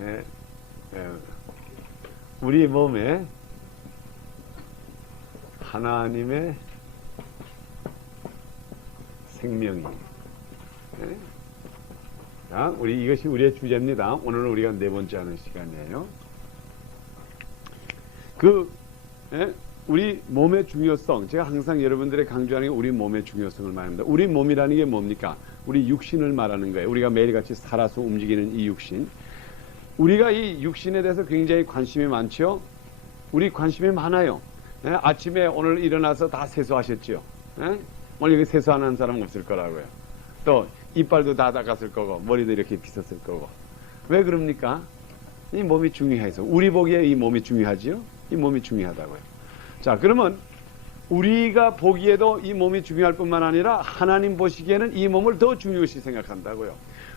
예, 예, 우리 몸에 하나님의 생명이. 예? 자, 이것이 우리의 주제입니다. 오늘은 우리가 네 번째 하는 시간이에요. 예? 우리 몸의 중요성, 제가 항상 여러분들의 강조하는 게 우리 몸의 중요성을 말합니다. 우리 몸이라는 게 뭡니까? 우리 육신을 말하는 거예요. 우리가 매일같이 살아서 움직이는 이 육신. 우리가 이 육신에 대해서 굉장히 관심이 많죠? 우리 관심이 많아요. 예? 아침에 오늘 일어나서 다 세수하셨죠? 예? 오늘 여기 세수 안 하는 사람 없을 거라고요. 또 이빨도 다 닦았을 거고 머리도 이렇게 빗었을 거고. 왜 그럽니까? 이 몸이 중요해서. 우리 보기에 이 몸이 중요하지요? 이 몸이 중요하다고요. 자, 그러면 우리가 보기에도 이 몸이 중요할 뿐만 아니라 하나님 보시기에는 이 몸을 더 중요시 생각한다고요.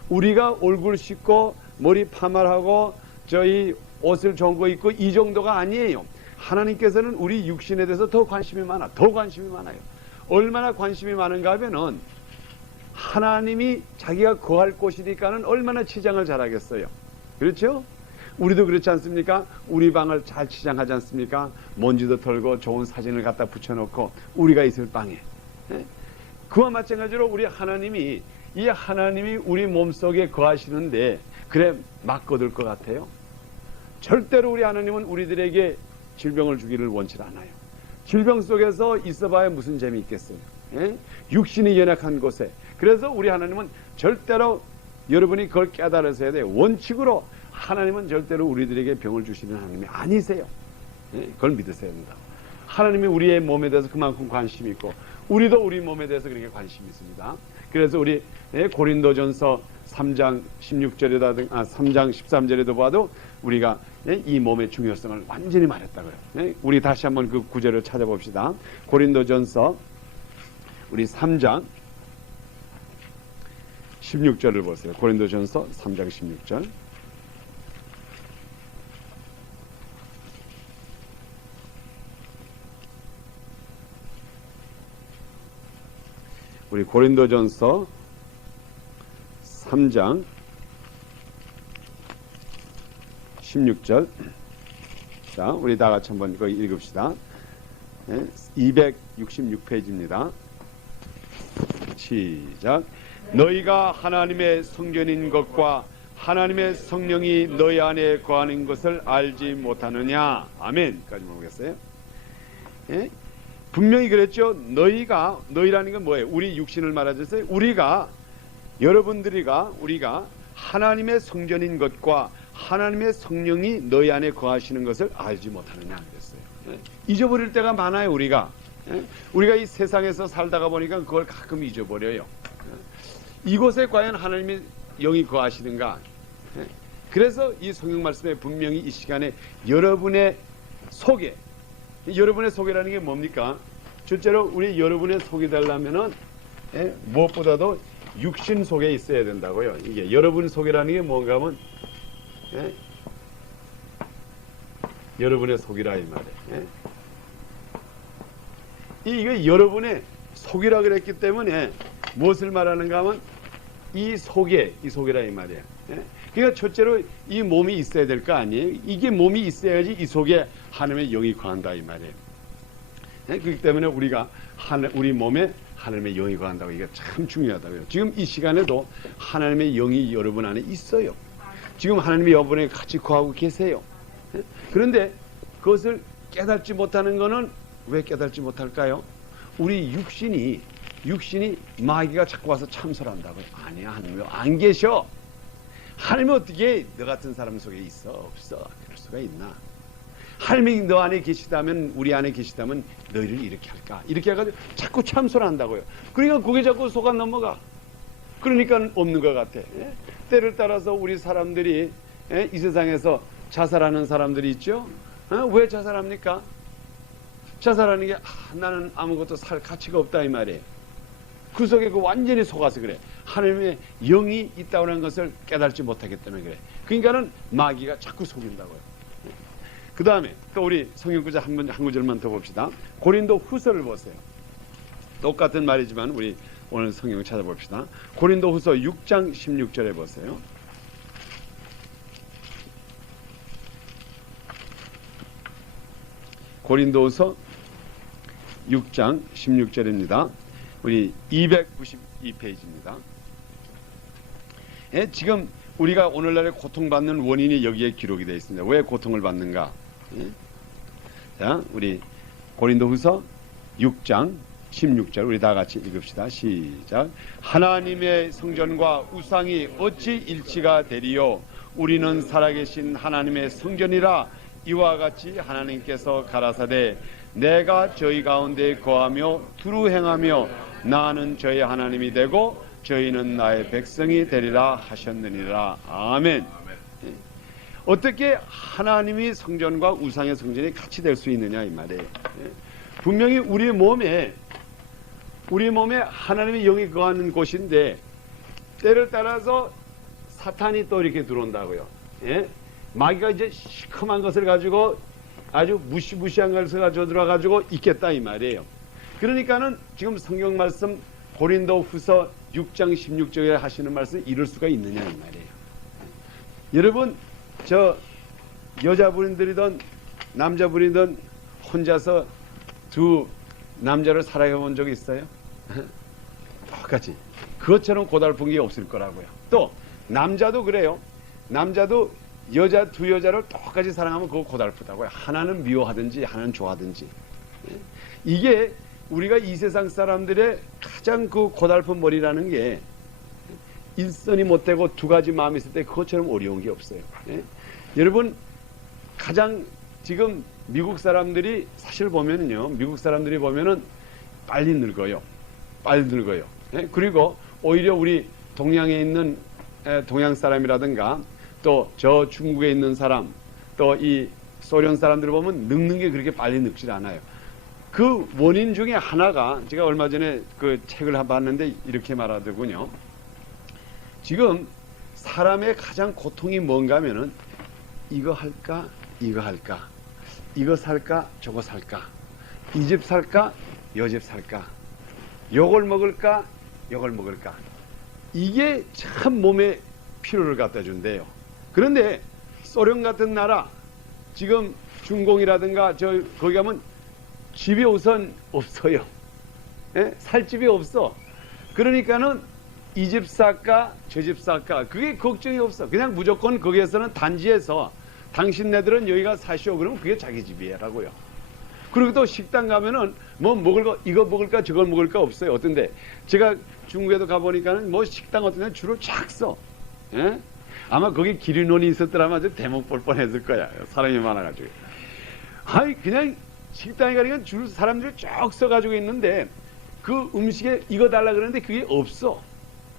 우리가 얼굴 씻고 머리 파마하고 저희 옷을 좋은 거 입고 이 정도가 아니에요. 하나님께서는 우리 육신에 대해서 더 관심이 많아요. 얼마나 관심이 많은가 하면은 하나님이 자기가 거할 곳이니까는 얼마나 치장을 잘하겠어요. 그렇죠? 우리도 그렇지 않습니까? 우리 방을 잘 치장하지 않습니까? 먼지도 털고 좋은 사진을 갖다 붙여놓고 우리가 있을 방에. 예? 그와 마찬가지로 우리 하나님이 우리 몸속에 거하시는데 그래 막 거둘 것 같아요? 절대로 우리 하나님은 우리들에게 질병을 주기를 원치 않아요. 질병 속에서 있어봐야 무슨 재미 있겠어요? 예? 육신이 연약한 곳에. 그래서 우리 하나님은 절대로 여러분이 그걸 깨달으셔야 돼요. 원칙으로 하나님은 절대로 우리들에게 병을 주시는 하나님이 아니세요. 예? 그걸 믿으셔야 된다. 하나님이 우리의 몸에 대해서 그만큼 관심이 있고 우리도 우리 몸에 대해서 그렇게 관심이 있습니다. 그래서 우리 고린도전서 3장 16절에다 3장 13절에도 봐도 우리가 이 몸의 중요성을 완전히 말했다고요. 우리 다시 한번 그 구절을 찾아봅시다. 고린도전서 우리 3장 16절을 보세요. 고린도전서 3장 16절. 우리 고린도전서 3장 16절. 자, 우리 다 같이 한번 이거 읽읍시다. 266페이지입니다. 시작. 너희가 하나님의 성전인 것과 하나님의 성령이 너희 안에 거하는 것을 알지 못하느냐. 아멘까지 보겠어요. 예? 분명히 그랬죠. 너희라는 건 뭐예요? 우리 육신을 말하셨어요. 우리가 하나님의 성전인 것과 하나님의 성령이 너희 안에 거하시는 것을 알지 못하느냐 그랬어요. 예? 잊어버릴 때가 많아요. 우리가 이 세상에서 살다가 보니까 그걸 가끔 잊어버려요. 예? 이곳에 과연 하나님의 영이 거하시는가? 예? 그래서 이 성경 말씀에 분명히 이 시간에 여러분의 속이라는 게 뭡니까? 실제로 우리 여러분의 속이 되려면은 무엇보다도 육신 속에 있어야 된다고요. 이게 여러분 속이라는 게 뭔가 하면 여러분의 속이라 이 말이에요. 이게 여러분의 속이라 그랬기 때문에 무엇을 말하는가 하면 이 속이라 이 말이에요. 그러니까 첫째로 이 몸이 있어야 될 거 아니에요. 이게 몸이 있어야지 이 속에 하나님의 영이 거한다 이 말이에요. 그렇기 때문에 우리 몸에 하나님의 영이 거한다고 이게 참 중요하다고요. 지금 이 시간에도 하나님의 영이 여러분 안에 있어요. 지금 하나님이 여러분에 같이 거하고 계세요. 그런데 그것을 깨닫지 못하는 것은 왜 깨닫지 못할까요? 우리 육신이 마귀가 자꾸 와서 참설한다고요. 아니야, 하나님 안 계셔. 하나님이 어떻게 너 같은 사람 속에 있어? 없어. 그럴 수가 있나? 하나님이 너 안에 계시다면, 우리 안에 계시다면 너희를 이렇게 할까? 이렇게 해가지고 자꾸 참설한다고요. 그러니까 그게 자꾸 속아 넘어가. 그러니까 없는 것 같아. 때를 따라서 우리 사람들이 이 세상에서 자살하는 사람들이 있죠. 왜 자살합니까? 자살하는 게 나는 아무것도 살 가치가 없다 이 말이에요. 그 속에 완전히 속아서 그래. 하나님의 영이 있다고 하는 것을 깨달지 못하기 때문에 그래. 그러니까는 마귀가 자꾸 속인다고요. 그 다음에 또 우리 성경구절 한 구절만 더 봅시다. 고린도 후서를 보세요. 똑같은 말이지만 우리 오늘 성경을 찾아봅시다. 고린도 후서 6장 16절에 보세요. 고린도후서 6장 16절입니다. 우리 292페이지입니다. 예, 지금 우리가 오늘날에 고통받는 원인이 여기에 기록이 되어 있습니다. 왜 고통을 받는가? 예. 자, 우리 고린도후서 6장 16절 우리 다 같이 읽읍시다. 시작. 하나님의 성전과 우상이 어찌 일치가 되리요? 우리는 살아계신 하나님의 성전이라. 이와 같이 하나님께서 가라사대 내가 저희 가운데 거하며 두루 행하며 나는 저희 하나님이 되고 저희는 나의 백성이 되리라 하셨느니라. 아멘. 예. 어떻게 하나님이 성전과 우상의 성전이 같이 될 수 있느냐 이 말이에요. 예. 분명히 우리 몸에 하나님의 영이 거하는 곳인데 때를 따라서 사탄이 또 이렇게 들어온다고요. 예? 마귀가 이제 시커먼 것을 가지고 아주 무시무시한 것을 가지고 들어가지고 있겠다 이 말이에요. 그러니까는 지금 성경 말씀 고린도 후서 6장 16절에 하시는 말씀 이럴 수가 있느냐 이 말이에요. 여러분 저 여자분들이든 남자분이든 혼자서 두 남자를 사랑해 본 적이 있어요? 똑같이 그것처럼 고달픈 게 없을 거라고요. 또 남자도 그래요. 남자도 여자 두 여자를 똑같이 사랑하면 그거 고달프다고요. 하나는 미워하든지 하나는 좋아하든지. 이게 우리가 이 세상 사람들의 가장 그 고달픈 머리라는 게 일선이 못 되고 두 가지 마음이 있을 때 그것처럼 어려운 게 없어요. 예? 여러분 가장 지금 미국 사람들이 사실 보면은요, 미국 사람들이 보면은 빨리 늙어요. 빨리 늙어요. 예? 그리고 오히려 우리 동양에 있는 동양 사람이라든가 또 저 중국에 있는 사람 또 이 소련 사람들을 보면 늙는 게 그렇게 빨리 늙질 않아요. 그 원인 중에 하나가 제가 얼마 전에 그 책을 봤는데 이렇게 말하더군요. 지금 사람의 가장 고통이 뭔가 하면은 이거 할까 이거 할까 이거 살까 저거 살까 이 집 살까 요 집 살까 요걸 먹을까 요걸 먹을까 이게 참 몸에 피로를 갖다 준대요. 그런데 소련 같은 나라 지금 중공이라든가 저 거기 가면 집이 우선 없어요. 예? 살 집이 없어. 그러니까는 이 집 살까 저 집 살까 그게 걱정이 없어. 그냥 무조건 거기에서는 단지에서 당신네들은 여기가 사시오 그러면 그게 자기 집이라고요. 그리고 또 식당 가면은 뭐 먹을 거 이거 먹을까 저걸 먹을까 없어요. 어떤데 제가 중국에도 가보니까는 뭐 식당 어떤 데 줄을 쫙 서. 예? 아마 거기 기린원이 있었더라면 아주 대목 볼 뻔했을 거야. 사람이 많아가지고. 아이 그냥 식당에 가니까 줄 사람들이 쭉 서가지고 있는데 그 음식에 이거 달라 그러는데 그게 없어.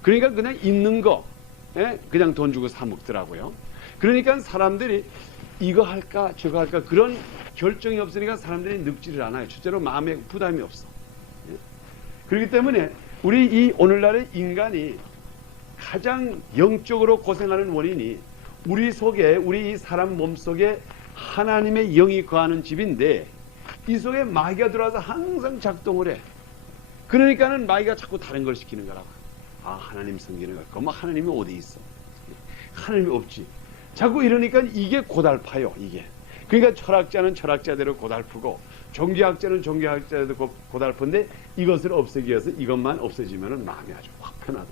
그러니까 그냥 있는 거 예? 그냥 돈 주고 사 먹더라고요. 그러니까 사람들이 이거 할까 저거 할까 그런 결정이 없으니까 사람들이 늙지를 않아요. 실제로 마음에 부담이 없어. 예? 그렇기 때문에 우리 이 오늘날의 인간이 가장 영적으로 고생하는 원인이 우리 속에 우리 이 사람 몸 속에 하나님의 영이 거하는 집인데 이 속에 마귀가 들어와서 항상 작동을 해. 그러니까는 마귀가 자꾸 다른 걸 시키는 거라고. 아 하나님 섬기는 거. 그럼 하나님이 어디 있어? 하나님이 없지. 자꾸 이러니까 이게 고달파요. 이게. 그러니까 철학자는 철학자대로 고달프고 종교학자는 종교학자대로 고달픈데 이것을 없애기 위해서 이것만 없애지면 마음이 아주 확 편하다.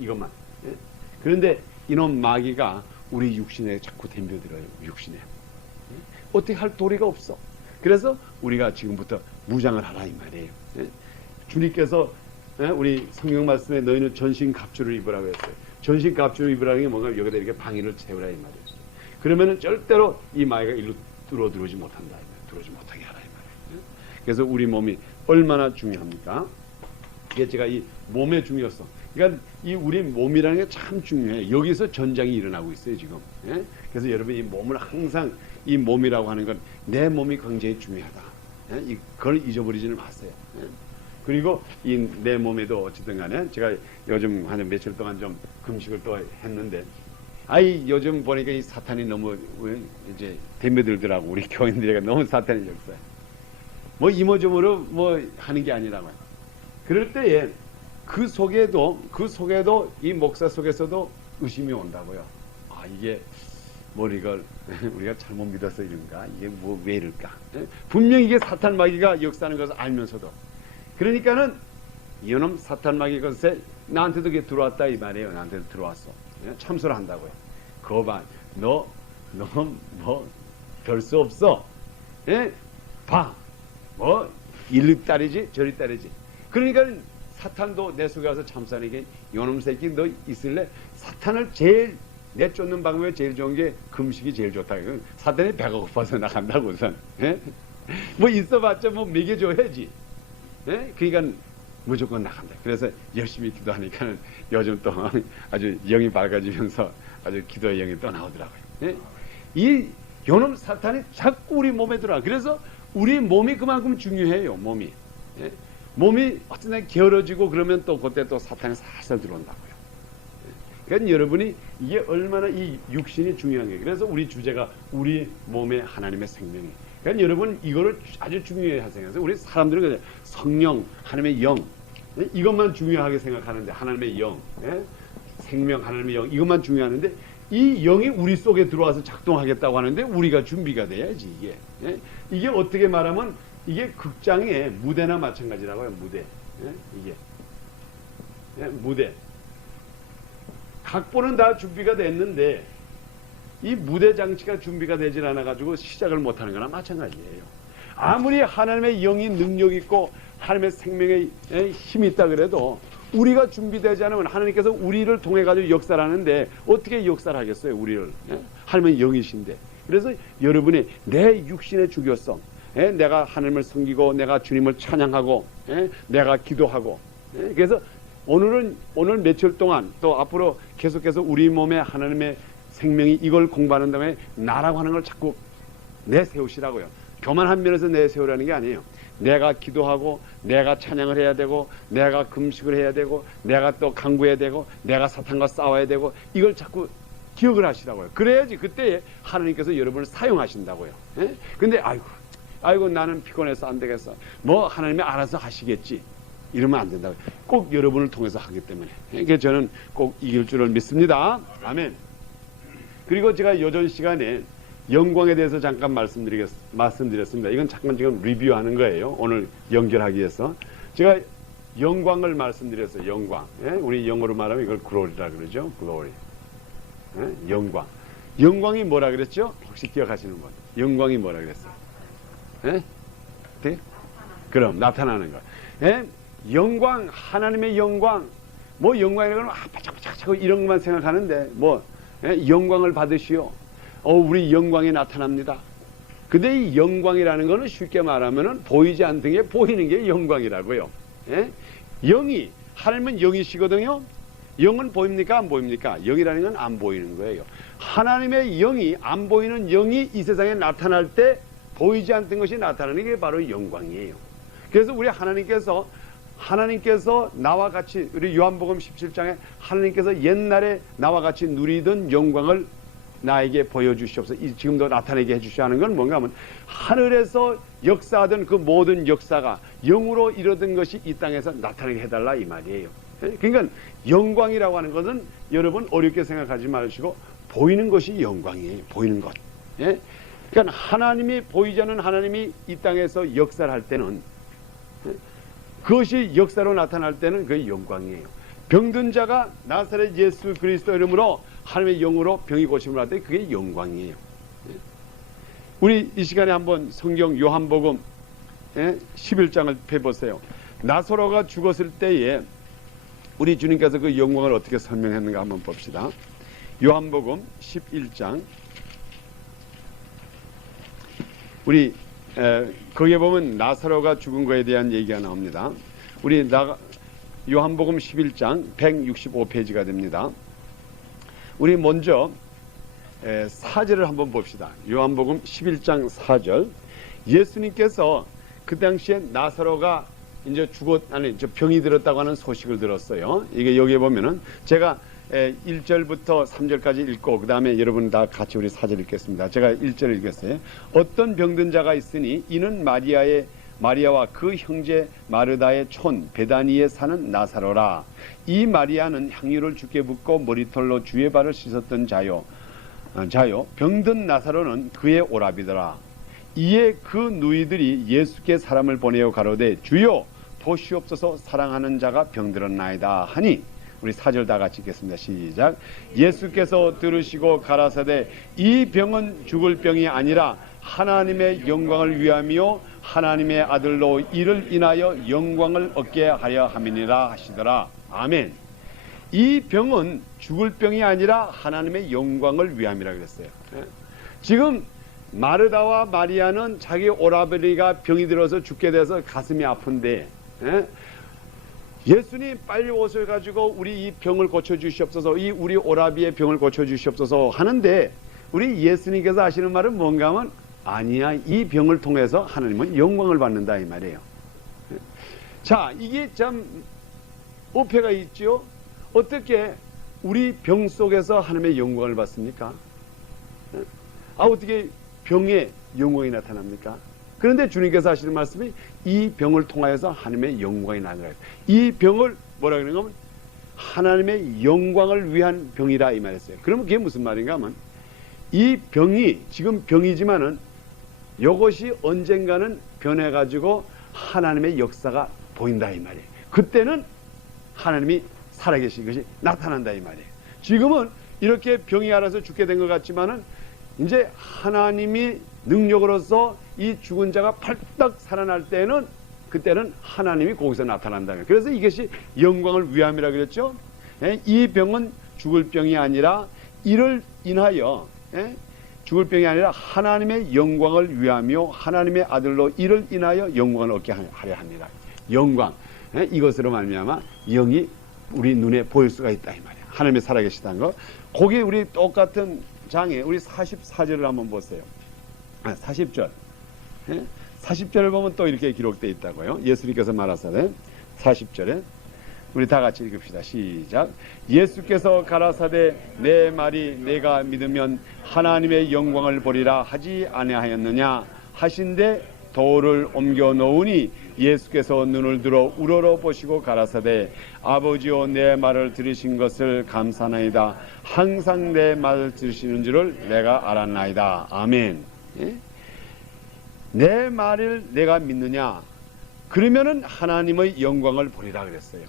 이것만. 예? 그런데 이놈 마귀가 우리 육신에 자꾸 덤벼들어요. 육신에. 예? 어떻게 할 도리가 없어. 그래서 우리가 지금부터 무장을 하라 이 말이에요. 예? 주님께서 예? 우리 성경 말씀에 너희는 전신 갑주를 입으라고 했어요. 전신 갑주를 입으라는 게 뭔가 여기다 이렇게 방위를 채우라 이 말이에요. 그러면은 절대로 이 마귀가 일로 들어오지 못한다. 이 말이에요. 들어오지 못하게 하라 이 말이에요. 예? 그래서 우리 몸이 얼마나 중요합니까? 이게 제가 이 몸의 중요성. 그러니까 이 우리 몸이라는 게 참 중요해. 여기서 전장이 일어나고 있어요 지금. 예? 그래서 여러분 이 몸을 항상 이 몸이라고 하는 건 내 몸이 굉장히 중요하다. 예? 그걸 잊어버리지는 마세요. 예? 그리고 이 내 몸에도 어쨌든 간에 제가 요즘 한 며칠 동안 좀 금식을 또 했는데 아이 요즘 보니까 이 사탄이 너무 이제 덤벼들더라고. 우리 교인들에게 너무 사탄이 역사해. 뭐 이모저모로 뭐 하는 게 아니라고요. 그럴 때에 그 속에도 이 목사 속에서도 의심이 온다고요. 아 이게 뭐 이걸 우리가 잘못 믿어서 이런가? 이게 뭐 왜 이럴까? 분명히 이게 사탄 마귀가 역사하는 것을 알면서도 그러니까는 이놈 사탄 마귀 것에 나한테도 이게 들어왔다 이 말이에요. 나한테도 들어왔어. 참소를 한다고요. 그거 봐. 너 뭐 별 수 없어. 봐. 뭐 일리 딸이지 저리 딸이지. 그러니까 사탄도 내 속에 와서 참사하는 게 요놈 새끼 너 있을래? 사탄을 제일 내쫓는 방법에 제일 좋은 게 금식이 제일 좋다. 사탄이 배가 고파서 나간다고 우선. 뭐 있어봤자 뭐 먹여줘야지. 그러니까 무조건 나간다. 그래서 열심히 기도하니까 요즘 또 아주 영이 밝아지면서 아주 기도의 영이 또 나오더라고요. 이 요놈 사탄이 자꾸 우리 몸에 들어와. 그래서 우리 몸이 그만큼 중요해요. 몸이. 몸이 어떤 날 게으러지고 그러면 또 그때 또 사탄이 살살 들어온다고요. 그러니까 여러분이 이게 얼마나 이 육신이 중요한 거예요. 그래서 우리 주제가 우리 몸에 하나님의 생명이. 그러니까 여러분 이거를 아주 중요히 생각해서 우리 사람들은 그냥 성령, 하나님의 영 이것만 중요하게 생각하는데 하나님의 영, 생명, 하나님의 영 이것만 중요하는데 이 영이 우리 속에 들어와서 작동하겠다고 하는데 우리가 준비가 돼야지 이게. 이게 어떻게 말하면 이게 극장의 무대나 마찬가지라고요. 무대. 이게 무대. 각본은 다 준비가 됐는데 이 무대 장치가 준비가 되질 않아 가지고 시작을 못하는 거나 마찬가지예요. 아무리 하나님의 영이 능력 있고 하나님의 생명의 힘이 있다 그래도 우리가 준비되지 않으면 하나님께서 우리를 통해 가지고 역사를 하는데 어떻게 역사를 하겠어요? 우리를. 하나님의 영이신데. 그래서 여러분이 내 육신의 중요성, 내가 하나님을 섬기고 내가 주님을 찬양하고 내가 기도하고 그래서 오늘 며칠 동안 또 앞으로 계속해서 우리 몸에 하나님의 생명이 이걸 공부하는 다음에 나라고 하는 걸 자꾸 내세우시라고요. 교만한 면에서 내세우라는 게 아니에요. 내가 기도하고 내가 찬양을 해야 되고 내가 금식을 해야 되고 내가 또 간구해야 되고 내가 사탄과 싸워야 되고 이걸 자꾸 기억을 하시라고요. 그래야지 그때 하나님께서 여러분을 사용하신다고요. 근데 아이고 나는 피곤해서 안 되겠어. 뭐 하나님이 알아서 하시겠지. 이러면 안 된다고요. 꼭 여러분을 통해서 하기 때문에. 그러니까 저는 꼭 이길 줄을 믿습니다. 아멘. 그리고 제가 요전 시간에 영광에 대해서 잠깐 말씀드렸습니다. 이건 잠깐 지금 리뷰하는 거예요. 오늘 연결하기 위해서. 제가 영광을 말씀드렸어요. 영광. 우리 영어로 말하면 이걸 글로리라 그러죠. 글로리. 영광. 영광이 뭐라 그랬죠? 혹시 기억하시는 분? 영광이 뭐라 그랬어요? 네? 그럼 나타나는 거. 영광, 하나님의 영광. 뭐 영광이라고 하면 바짝바짝 이런 것만 생각하는데 뭐 영광을 받으시오. 우리 영광이 나타납니다. 근데 이 영광이라는 거는 쉽게 말하면은 보이지 않던 게 보이는 게 영광이라고요. 영이, 하나님은 영이시거든요. 영은 보입니까? 안 보입니까? 영이라는 건 안 보이는 거예요. 하나님의 영이, 안 보이는 영이 이 세상에 나타날 때 보이지 않던 것이 나타나는 게 바로 영광이에요. 그래서 우리 하나님께서 나와 같이 우리 요한복음 17장에 하나님께서 옛날에 나와 같이 누리던 영광을 나에게 보여주시옵소서. 지금도 나타내게 해주셔야 하는 건 뭔가 하면 하늘에서 역사하던 그 모든 역사가 영으로 이루어진 것이 이 땅에서 나타나게 해달라 이 말이에요. 그러니까 영광이라고 하는 것은 여러분 어렵게 생각하지 마시고 보이는 것이 영광이에요. 보이는 것. 그러니까 하나님이 보이지 않는 하나님이 이 땅에서 역사를 할 때는 그것이 역사로 나타날 때는 그게 영광이에요. 병든 자가 나사렛 예수 그리스도 이름으로 하나님의 영으로 병이 고침을 할 때 그게 영광이에요. 우리 이 시간에 한번 성경 요한복음 11장을 펴보세요. 나사로가 죽었을 때에 우리 주님께서 그 영광을 어떻게 설명했는가 한번 봅시다. 요한복음 11장 우리 거기에 보면 나사로가 죽은 거에 대한 얘기가 나옵니다. 우리 요한복음 11장 165페이지가 됩니다. 우리 먼저 4절을 한번 봅시다. 요한복음 11장 4절. 예수님께서 그 당시에 나사로가 이제 병이 들었다고 하는 소식을 들었어요. 이게 여기에 보면은 제가 1절부터 3절까지 읽고 그 다음에 여러분 다 같이 우리 4절 읽겠습니다. 제가 1절 읽겠어요. 어떤 병든 자가 있으니 이는 마리아와 그 형제 마르다의 촌 베다니에 사는 나사로라. 이 마리아는 향유를 주께 붓고 머리털로 주의 발을 씻었던 자요. 자요, 병든 나사로는 그의 오라비더라. 이에 그 누이들이 예수께 사람을 보내어 가로되 주여 보시옵소서 사랑하는 자가 병들었나이다 하니, 우리 4절 다 같이 읽겠습니다. 시작. 예수께서 들으시고 가라사대 이 병은 죽을 병이 아니라 하나님의 영광을 위하며 하나님의 아들로 이를 인하여 영광을 얻게 하려 함이니라 하시더라. 아멘. 이 병은 죽을 병이 아니라 하나님의 영광을 위함이라 그랬어요. 지금 마르다와 마리아는 자기 오라버니가 병이 들어서 죽게 돼서 가슴이 아픈데, 예수님 빨리 오셔 가지고 우리 이 병을 고쳐 주시옵소서, 이 우리 오라비의 병을 고쳐 주시옵소서 하는데, 우리 예수님께서 하시는 말은 뭔가 하면 아니야, 이 병을 통해서 하나님은 영광을 받는다 이 말이에요. 자, 이게 참 어폐가 있죠. 어떻게 우리 병 속에서 하나님의 영광을 받습니까? 어떻게 병에 영광이 나타납니까? 그런데 주님께서 하시는 말씀이 이 병을 통하여서 하나님의 영광이 나타나요. 이 병을 뭐라 그러는 거면 하나님의 영광을 위한 병이라 이 말했어요. 그러면 그게 무슨 말인가 하면, 이 병이 지금 병이지만은 이것이 언젠가는 변해가지고 하나님의 역사가 보인다 이 말이에요. 그때는 하나님이 살아계신 것이 나타난다 이 말이에요. 지금은 이렇게 병이 알아서 죽게 된 것 같지만은 이제 하나님이 능력으로서 이 죽은 자가 팔딱 살아날 때는, 그때는 하나님이 거기서 나타난다. 그래서 이것이 영광을 위함이라 그랬죠. 이 병은 죽을 병이 아니라 이를 인하여, 죽을 병이 아니라 하나님의 영광을 위하며 하나님의 아들로 이를 인하여 영광을 얻게 하려 합니다. 영광, 이것으로 말미암아 영이 우리 눈에 보일 수가 있다 이 말이에요. 하나님이 살아계시다는 거. 거기 우리 똑같은 장에 우리 44절을 한번 보세요. 40절. 40절을 보면 또 이렇게 기록되어 있다고요. 예수님께서 말하사대 40절에 우리 다 같이 읽읍시다. 시작. 예수께서 가라사대 내 말이 내가 믿으면 하나님의 영광을 보리라 하지 아니하였느냐 하신데 돌을 옮겨 놓으니 예수께서 눈을 들어 우러러 보시고 가라사대 아버지여 내 말을 들으신 것을 감사나이다. 항상 내 말을 들으시는 줄을 내가 알았나이다. 아멘. 내 말을 내가 믿느냐? 그러면은 하나님의 영광을 보리라 그랬어요.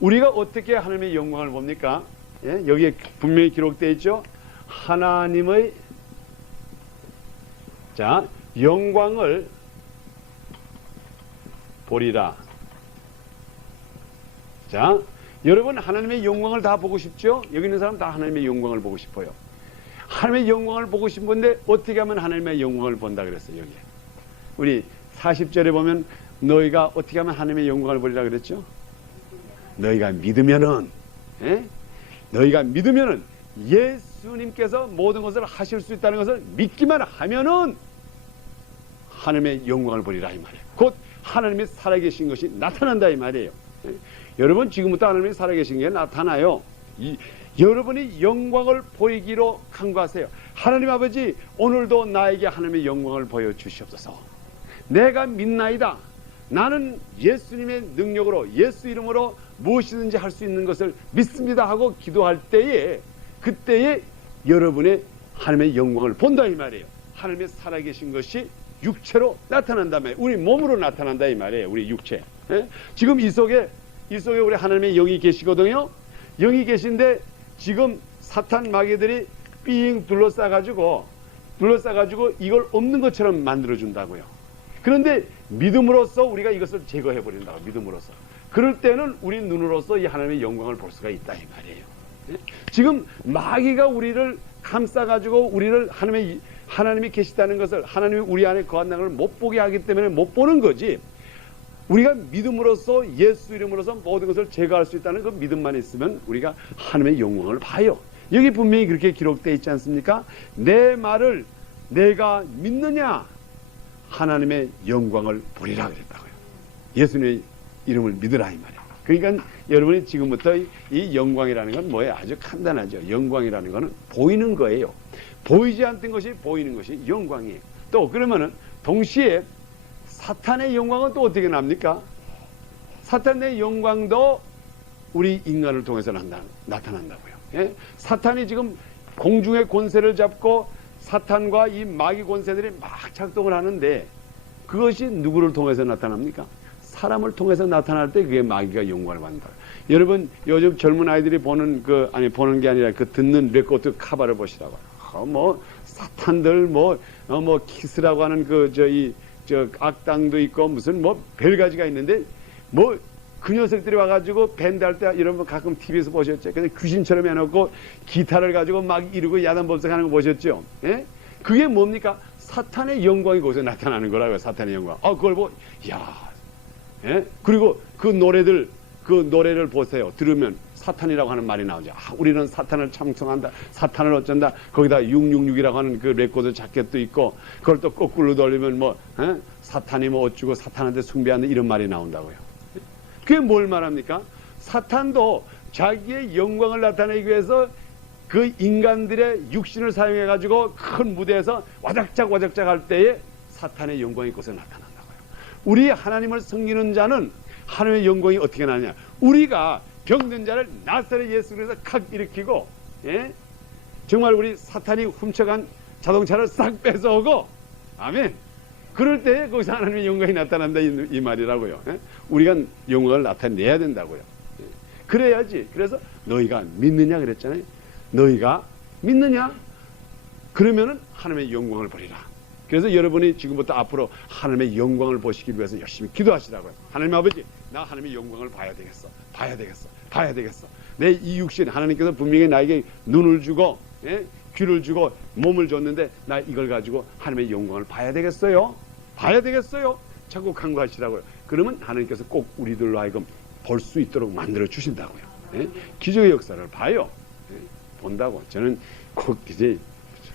우리가 어떻게 하나님의 영광을 봅니까? 여기에 분명히 기록되어 있죠. 하나님의 영광을 보리라. 자, 여러분 하나님의 영광을 다 보고 싶죠? 여기 있는 사람 다 하나님의 영광을 보고 싶어요. 하나님의 영광을 보고 싶은데 어떻게 하면 하나님의 영광을 본다 그랬어요. 여기 우리 40절에 보면 너희가 어떻게 하면 하나님의 영광을 보리라 그랬죠? 너희가 믿으면은, 너희가 믿으면은 예수님께서 모든 것을 하실 수 있다는 것을 믿기만 하면은 하나님의 영광을 보리라 이 말이에요. 곧 하나님이 살아계신 것이 나타난다 이 말이에요. 여러분 지금부터 하나님이 살아계신 게 나타나요. 여러분이 영광을 보이기로 간구하세요. 하나님 아버지, 오늘도 나에게 하나님의 영광을 보여주시옵소서. 내가 믿나이다. 나는 예수님의 능력으로, 예수 이름으로 무엇이든지 할 수 있는 것을 믿습니다 하고 기도할 때에, 그때에 여러분의 하나님의 영광을 본다 이 말이에요. 하나님의 살아계신 것이 육체로 나타난다 말이에요. 우리 몸으로 나타난다 이 말이에요. 우리 육체. 지금 이 속에 우리 하나님의 영이 계시거든요. 영이 계신데 지금 사탄 마귀들이 삥 둘러싸가지고 이걸 없는 것처럼 만들어준다고요. 그런데 믿음으로써 우리가 이것을 제거해버린다고, 믿음으로써. 그럴 때는 우리 눈으로서 이 하나님의 영광을 볼 수가 있다 이 말이에요. 지금 마귀가 우리를 감싸가지고 우리를 하나님이 계시다는 것을, 하나님이 우리 안에 거한다는 걸 못 보게 하기 때문에 못 보는 거지, 우리가 믿음으로써 예수 이름으로써 모든 것을 제거할 수 있다는 그 믿음만 있으면 우리가 하나님의 영광을 봐요. 여기 분명히 그렇게 기록되어 있지 않습니까? 내 말을 내가 믿느냐? 하나님의 영광을 보리라 그랬다고요. 예수님의 이름을 믿으라 이 말이에요. 그러니까 여러분이 지금부터 이 영광이라는 건 뭐예요? 아주 간단하죠. 영광이라는 거는 보이는 거예요. 보이지 않던 것이 보이는 것이 영광이에요. 또 그러면은 동시에 사탄의 영광은 또 어떻게 납니까? 사탄의 영광도 우리 인간을 통해서 나타난다고요. 사탄이 지금 공중의 권세를 잡고 사탄과 이 마귀 권세들이 막 작동을 하는데 그것이 누구를 통해서 나타납니까? 사람을 통해서 나타날 때 그게 마귀가 영광을 받는다. 여러분 요즘 젊은 아이들이 보는 보는 게 아니라 듣는 레코드 카바를 보시라고. 뭐 사탄들 뭐 키스라고 하는 악당도 있고 무슨 뭐 별가지가 있는데 뭐 그 녀석들이 와가지고 밴드 할 때 여러분 가끔 TV에서 보셨죠? 근데 귀신처럼 해놓고 기타를 가지고 막 이러고 야단법석하는 거 보셨죠? 예? 그게 뭡니까? 사탄의 영광이 거기서 나타나는 거라고요. 사탄의 영광. 그걸 보고 예? 그리고 그 노래를 보세요. 들으면 사탄이라고 하는 말이 나오죠. 우리는 사탄을 찬송한다. 사탄을 어쩐다. 거기다 666이라고 하는 그 레코드 자켓도 있고 그걸 또 거꾸로 돌리면 사탄이 뭐 어쩌고 사탄한테 숭배한다 이런 말이 나온다고요. 그게 뭘 말합니까? 사탄도 자기의 영광을 나타내기 위해서 그 인간들의 육신을 사용해 가지고 큰 무대에서 와작작 할 때에 사탄의 영광이 거기서 나타난다고요. 우리 하나님을 섬기는 자는 하나님의 영광이 어떻게 나냐? 우리가 병든 자를 나사렛 예수 그리스도에서 칵 일으키고, 예? 정말 우리 사탄이 훔쳐간 자동차를 싹 뺏어오고, 아멘. 그럴 때 거기서 하나님의 영광이 나타난다 이 말이라고요. 예? 우리가 영광을 나타내야 된다고요. 예? 그래야지. 그래서 너희가 믿느냐 그랬잖아요. 너희가 믿느냐? 그러면은 하나님의 영광을 보리라. 그래서 여러분이 지금부터 앞으로 하나님의 영광을 보시기 위해서 열심히 기도하시라고요. 하나님 아버지, 나 하나님의 영광을 봐야 되겠어. 내 이 육신 하나님께서 분명히 나에게 눈을 주고, 예? 귀를 주고 몸을 줬는데 나 이걸 가지고 하나님의 영광을 봐야 되겠어요. 자꾸 간구하시라고요. 그러면 하나님께서 꼭 우리들로 하여금 볼 수 있도록 만들어 주신다고요. 예? 기적의 역사를 봐요. 예? 본다고. 저는 꼭 이제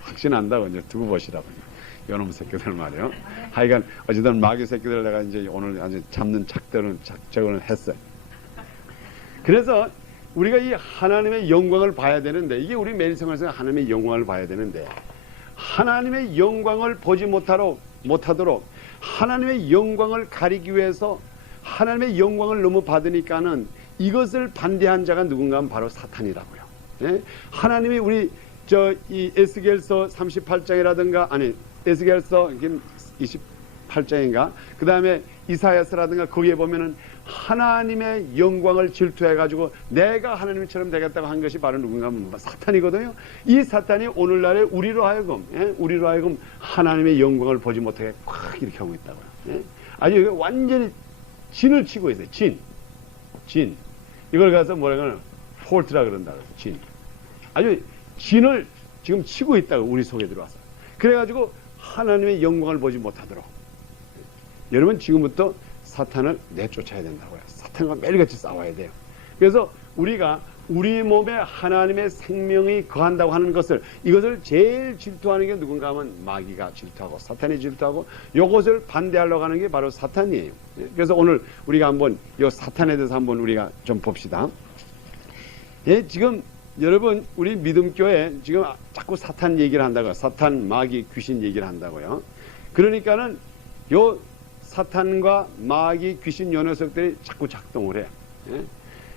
확신한다고 이제 두고 보시라고요. 요놈 새끼들 말이요. 하여간 어쨌든 마귀 새끼들 내가 이제 오늘 아주 잡는 작전을 했어요. 그래서 우리가 이 하나님의 영광을 봐야 되는데 이게 우리 매일 생활에서 하나님의 영광을 봐야 되는데 하나님의 영광을 보지 못하도록 하나님의 영광을 가리기 위해서 하나님의 영광을 너무 받으니까는 이것을 반대한 자가 누군가 하면 바로 사탄이라고요. 예? 하나님이 우리 이 에스겔서 38장이라든가 에스겔서 28장인가 그 다음에 이사야서라든가 거기에 보면은 하나님의 영광을 질투해가지고 내가 하나님처럼 되겠다고 한 것이 바로 누군가 하면 사탄이거든요. 이 사탄이 오늘날에 우리로 하여금 하나님의 영광을 보지 못하게 콱 이렇게 하고 있다고요. 예? 아주 완전히 진을 치고 있어요. 진. 이걸 가서 뭐라 그러나 폴트라 그런다 그래서 진. 아주 진을 지금 치고 있다고 우리 속에 들어와서. 그래가지고 하나님의 영광을 보지 못하도록. 여러분 지금부터 사탄을 내쫓아야 된다고요. 사탄과 매일같이 싸워야 돼요. 그래서 우리가 우리 몸에 하나님의 생명이 거한다고 하는 이것을 제일 질투하는 게 누군가 하면 마귀가 질투하고 사탄이 질투하고 이것을 반대하려고 하는 게 바로 사탄이에요. 그래서 오늘 우리가 한번 이 사탄에 대해서 한번 우리가 좀 봅시다. 예, 지금 여러분 우리 믿음교회 지금 자꾸 사탄 얘기를 한다고요. 사탄, 마귀, 귀신 얘기를 한다고요. 그러니까는 요 사탄과 마귀, 귀신 요 녀석들이 자꾸 작동을 해요. 예?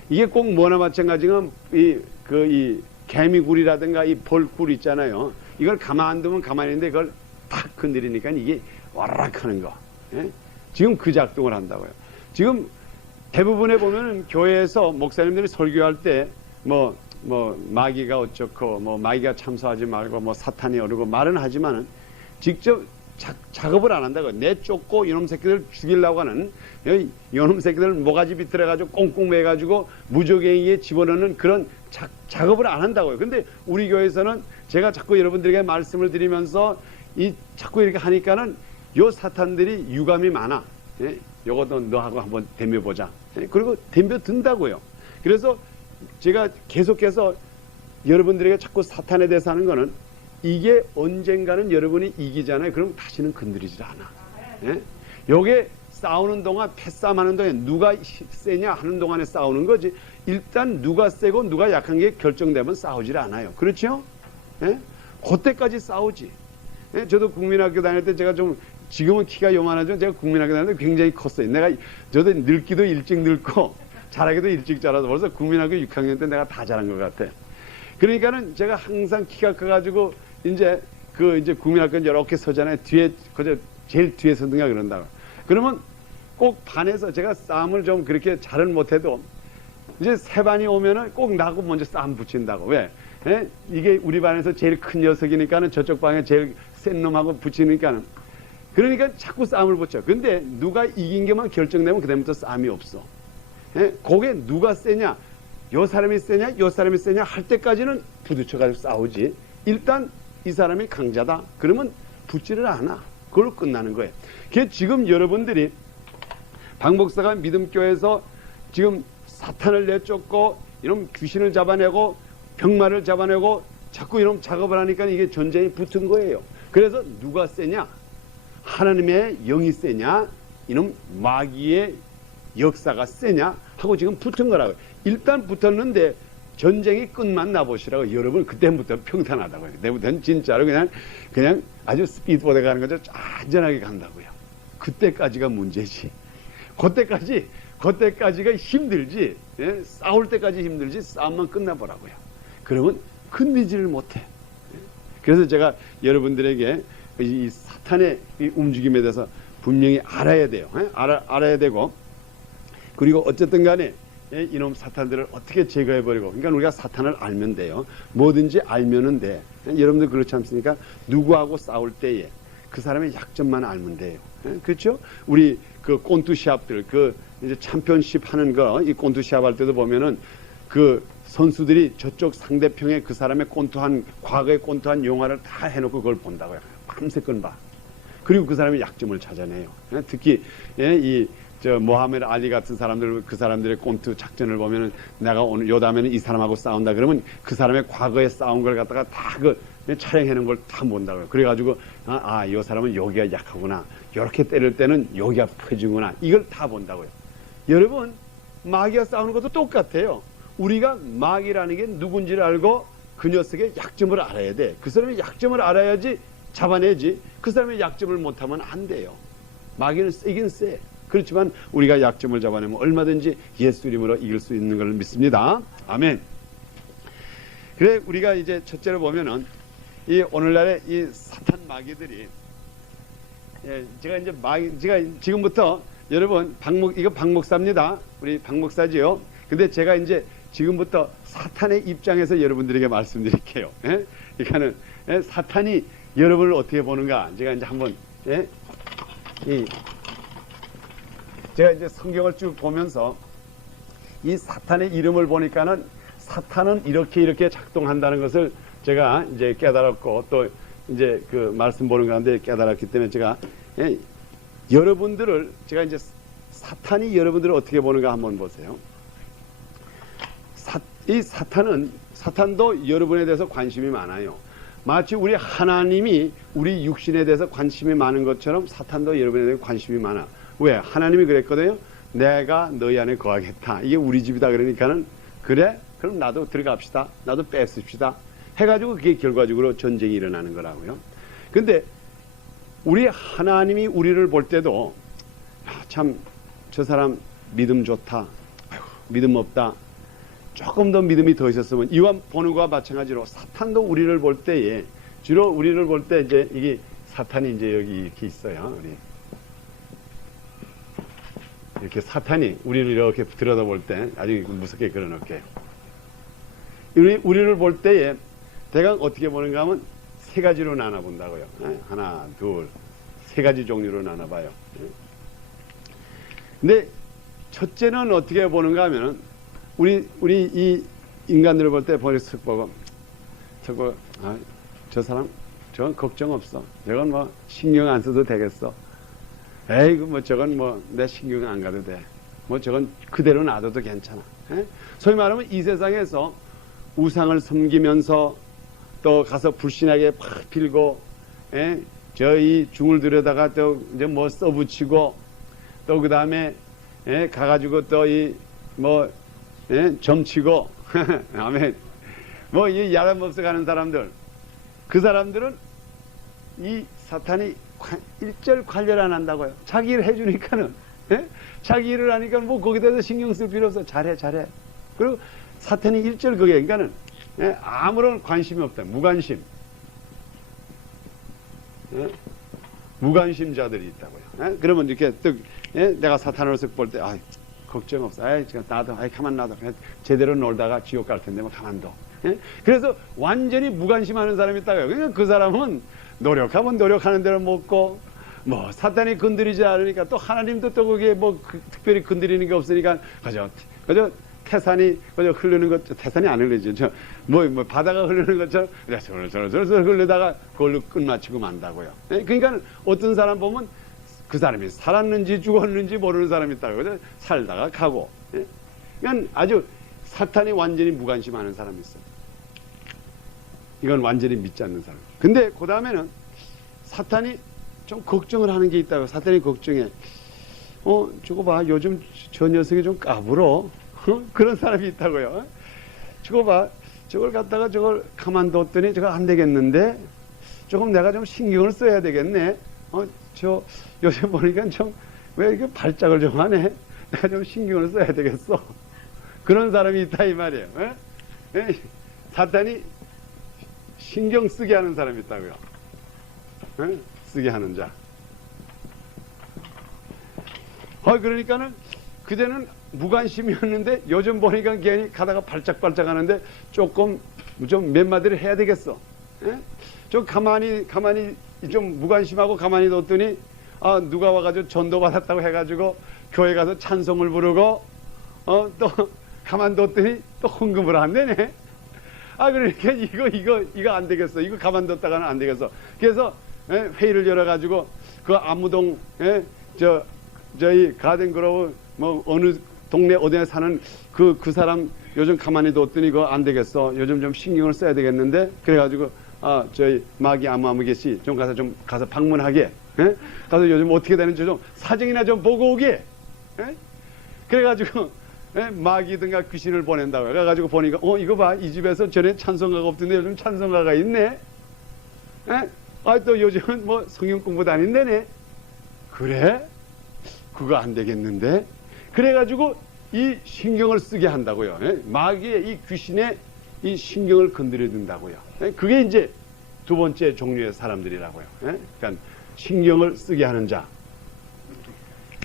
이게 꼭 뭐나 마찬가지가 이 개미굴이라든가 이 벌굴 있잖아요. 이걸 가만 두면 가만히 있는데 그걸 탁 건드리니까 이게 와라락 하는 거. 예? 지금 그 작동을 한다고요. 지금 대부분에 보면은 교회에서 목사님들이 설교할 때 마귀가 어쩌고 마귀가 참소하지 말고 사탄이 어르고 말은 하지만은 직접 작업을 안 한다고. 내쫓고 이놈 새끼들 죽이려고 하는 이놈 새끼들 모가지 비틀어가지고 꽁꽁 매가지고 무조갱이에 집어넣는 그런 작업을 안 한다고요. 근데 우리 교회에서는 제가 자꾸 여러분들에게 말씀을 드리면서 자꾸 이렇게 하니까는 요 사탄들이 유감이 많아. 예? 요것도 너하고 한번 덤벼보자. 예? 그리고 덤벼든다고요. 그래서 제가 계속해서 여러분들에게 자꾸 사탄에 대해서 하는 거는 이게 언젠가는 여러분이 이기잖아요. 그럼 다시는 건드리질 않아. 예? 요게 싸우는 동안 패싸움 하는 동안에 누가 세냐 하는 동안에 싸우는 거지. 일단 누가 세고 누가 약한 게 결정되면 싸우질 않아요. 그렇죠? 예? 그때까지 싸우지. 예? 저도 국민학교 다닐 때 제가 지금은 키가 요만하죠. 제가 국민학교 다닐 때 굉장히 컸어요. 저도 늙기도 일찍 늙고 자라기도 일찍 자라서 벌써 국민학교 6학년 때 내가 다 자란 것 같아. 그러니까는 제가 항상 키가 커가지고 이제 국민학교 이렇게 서잖아요. 뒤에 그저 제일 뒤에 서든가 그런다고. 그러면 꼭 반에서 제가 싸움을 좀 그렇게 잘은 못해도 이제 세 반이 오면은 꼭 나하고 먼저 싸움 붙인다고. 왜? 예? 이게 우리 반에서 제일 큰 녀석이니까는 저쪽 방에 제일 센 놈하고 붙이니까는. 그러니까 자꾸 싸움을 붙여. 근데 누가 이긴 게만 결정되면 그다음부터 싸움이 없어. 예? 그게 누가 세냐, 요 사람이 세냐, 요 사람이 세냐 할 때까지는 부딪혀가지고 싸우지. 일단 이 사람이 강자다. 그러면 붙지를 않아. 그걸로 끝나는 거예요. 그게 지금 여러분들이 박 목사가 믿음교회에서 지금 사탄을 내쫓고 이런 귀신을 잡아내고 병마를 잡아내고 자꾸 이런 작업을 하니까 이게 전쟁이 붙은 거예요. 그래서 누가 세냐? 하나님의 영이 세냐? 이놈 마귀의 역사가 세냐? 하고 지금 붙은 거라고요. 일단 붙었는데 전쟁이 끝만 나보시라고. 여러분 그때부터 평탄하다고요. 그때부터는 진짜로 그냥 아주 스피드보드 가는 거죠. 안전하게 간다고요. 그때까지가 문제지. 그때까지가 힘들지. 예? 싸울 때까지 힘들지. 싸움만 끝나보라고요. 그러면 흔들지를 못해. 그래서 제가 여러분들에게 이 사탄의 이 움직임에 대해서 분명히 알아야 돼요. 예? 알아야 되고, 그리고 어쨌든 간에 이놈 사탄들을 어떻게 제거해버리고, 그러니까 우리가 사탄을 알면 돼요. 뭐든지 알면은 돼. 여러분들 그렇지 않습니까? 누구하고 싸울 때에 그 사람의 약점만 알면 돼요. 그렇죠? 우리 그 꼰투 시합들, 이제 챔피언십 하는 거, 이 꼰투 시합 할 때도 보면은 그 선수들이 저쪽 상대편에 그 사람의 과거에 꼰투한 영화를 다 해놓고 그걸 본다고요. 밤새건 봐. 그리고 그 사람의 약점을 찾아내요. 특히, 모하메드 알리 같은 사람들, 그 사람들의 꼰투 작전을 보면은 내가 오늘 요 다음에는 이 사람하고 싸운다 그러면 그 사람의 과거에 싸운 걸 갖다가 다 촬영해놓은 걸 다 본다고요. 그래가지고, 이 사람은 여기가 약하구나. 이렇게 때릴 때는 여기가 펴지구나. 이걸 다 본다고요. 여러분, 마귀와 싸우는 것도 똑같아요. 우리가 마귀라는 게 누군지를 알고 그 녀석의 약점을 알아야 돼. 그 사람의 약점을 알아야지 잡아내지. 그 사람의 약점을 못하면 안 돼요. 마귀는 세긴 세. 그렇지만 우리가 약점을 잡아내면 얼마든지 예수 이름으로 이길 수 있는 걸 믿습니다. 아멘. 그래, 우리가 이제 첫째로 보면은 이 오늘날의 이 사탄 마귀들이, 제가 지금부터 여러분 이거 박 목사입니다. 우리 박 목사지요. 근데 제가 이제 지금부터 사탄의 입장에서 여러분들에게 말씀드릴게요. 그러니까는 사탄이 여러분을 어떻게 보는가 제가 이제 한번 제가 이제 성경을 쭉 보면서 이 사탄의 이름을 보니까는 사탄은 이렇게 작동한다는 것을 제가 이제 깨달았고, 또 이제 그 말씀 보는 가운데 깨달았기 때문에 제가 제가 이제 사탄이 여러분들을 어떻게 보는가 한번 보세요. 이 사탄도 여러분에 대해서 관심이 많아요. 마치 우리 하나님이 우리 육신에 대해서 관심이 많은 것처럼 사탄도 여러분에 대해서 관심이 많아. 왜? 하나님이 그랬거든요. 내가 너희 안에 거하겠다. 이게 우리 집이다. 그러니까는 그래? 그럼 나도 들어갑시다. 나도 뺏읍시다. 해가지고 그게 결과적으로 전쟁이 일어나는 거라고요. 근데 우리 하나님이 우리를 볼 때도 참 저 사람 믿음 좋다. 아이고, 믿음 없다. 조금 더 믿음이 더 있었으면, 이와 보는 것과 마찬가지로 사탄도 우리를 볼 때에, 주로 우리를 볼 때 이제 이게 사탄이 이제 여기 이렇게 있어요. 이렇게 사탄이 우리를 이렇게 들여다볼 때 아주 무섭게 그려놓을게요. 우리를 볼 때에 대강 어떻게 보는가 하면 세 가지로 나눠본다고요. 하나, 둘, 세 가지 종류로 나눠봐요. 근데 첫째는 어떻게 보는가 하면은 우리 이 인간들을 볼 때 버리스 보고 저 사람 저건 걱정 없어. 저건 뭐 신경 안 써도 되겠어. 에이그 뭐 저건 뭐 내 신경 안 가도 돼. 뭐 저건 그대로 놔둬도 괜찮아. 소위 말하면 이 세상에서 우상을 섬기면서 또 가서 불신하게 팍 빌고, 저희 중을 들여다가 또 이제 뭐 써붙이고, 또 그 다음에 가가지고 또 점치고, 아멘. 뭐 이 야단 법석 가는 사람들, 그 사람들은 이 사탄이 일절 관련 안 한다고요. 자기 일 해주니까는, 자기 일을 하니까 뭐 거기에 대해서 신경 쓸 필요 없어. 잘해. 그리고 사탄이 일절 그게, 그러니까는 예? 아무런 관심이 없다. 무관심. 예? 무관심자들이 있다고요. 예? 그러면 이렇게 또 예? 내가 사탄을 쓱 볼 때 걱정 없어. 나도 가만 놔둬. 제대로 놀다가 지옥 갈 텐데 뭐 가만둬. 예? 그래서 완전히 무관심하는 사람이 있다고요. 그러니까 그 사람은 노력하면 노력하는 대로 먹고 뭐 사탄이 건드리지 않으니까 또 하나님도 또 그게 뭐 특별히 건드리는 게 없으니까 그저 태산이 그저 흐르는 것, 태산이 안 흐르죠. 뭐 바다가 흐르는 것처럼 저러 흐르다가 그걸로 끝마치고 만다고요. 예? 그러니까 어떤 사람 보면 그 사람이 살았는지 죽었는지 모르는 사람이 있다고. 그래서 살다가 가고. 예? 그러니까 아주 사탄이 완전히 무관심하는 사람이 있어요. 이건 완전히 믿지 않는 사람. 근데 그 다음에는 사탄이 좀 걱정을 하는 게 있다고. 사탄이 걱정해. 저거 봐. 요즘 저 녀석이 좀 까불어. 그런 사람이 있다고요. 저거 봐. 저걸 갖다가 저걸 가만뒀더니 저거 안 되겠는데? 조금 내가 좀 신경을 써야 되겠네. 요새 보니까 좀 왜 이렇게 발작을 좀 하네? 내가 좀 신경을 써야 되겠어. 그런 사람이 있다 이 말이에요. 예? 사탄이 신경 쓰게 하는 사람이 있다고요. 예? 쓰게 하는 자. 그러니까는 그때는 무관심이었는데 요즘 보니까 괜히 가다가 발작발작 하는데 조금 좀 몇 마디를 해야 되겠어. 예? 좀 가만히 좀 무관심하고 가만히 뒀더니 누가 와가지고 전도 받았다고 해가지고 교회 가서 찬송을 부르고 또 가만뒀더니 또 헌금을 안 되네. 그러니까 이거 안 되겠어. 이거 가만뒀다가는 안 되겠어. 그래서 회의를 열어가지고 그 아무동 저희 가든그로우 뭐 어느 동네 어디에 사는 그 사람 요즘 가만히 뒀더니 그거 안 되겠어. 요즘 좀 신경을 써야 되겠는데 그래가지고 저희 마기 아무개씨 좀 가서 방문하게. 예? 가서 요즘 어떻게 되는지 좀 사정이나 좀 보고 오게. 예? 그래가지고 마귀든가 귀신을 보낸다고. 그래가지고 보니까 이거 봐. 이 집에서 전에 찬송가가 없던데 요즘 찬송가가 있네. 예? 또 요즘은 뭐 성경 공부도 안 한다네. 그래? 그거 안 되겠는데? 그래가지고 이 신경을 쓰게 한다고요. 예? 마귀의 이 귀신의 이 신경을 건드려 둔다고요. 예? 그게 이제 두 번째 종류의 사람들이라고요. 예? 그러니까 신경을 쓰게 하는 자.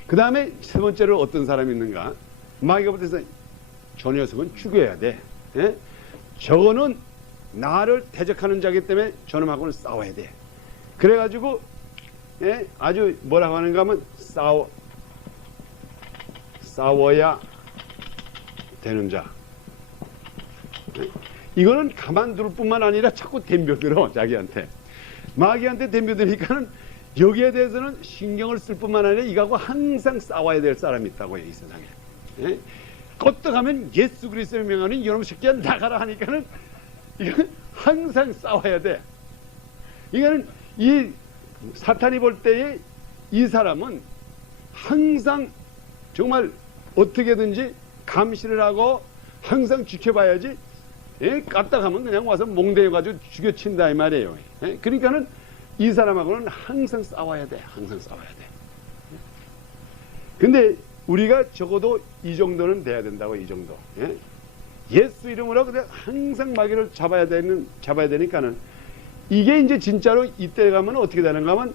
그 다음에 세 번째로 어떤 사람이 있는가? 마귀가 볼 때서 저 녀석은 죽여야 돼. 예? 저거는 나를 대적하는 자기 때문에 저놈하고는 싸워야 돼. 그래가지고 예? 아주 뭐라고 하는가 하면 싸워야 되는 자. 예? 이거는 가만둘 뿐만 아니라 자꾸 덤벼들어 자기한테. 마귀한테 덤벼드니까는 여기에 대해서는 신경을 쓸 뿐만 아니라 이거하고 항상 싸워야 될 사람이 있다고요, 이 세상에. 예? 껐떡하면 예수 그리스도의 명하는 이놈 새끼야 나가라 하니까는 이건 항상 싸워야 돼. 이거는 이 사탄이 볼 때에 이 사람은 항상 정말 어떻게든지 감시를 하고 항상 지켜봐야지. 예? 까딱하면 그냥 와서 몽대해가지고 죽여친다 이 말이에요. 예? 그러니까는 이 사람하고는 항상 싸워야 돼. 항상 싸워야 돼. 근데 우리가 적어도 이 정도는 돼야 된다고. 이 정도. 예? 예수 이름으로 그냥 항상 마귀를 잡아야 되니까는 이게 이제 진짜로 이때 가면 어떻게 되는가 하면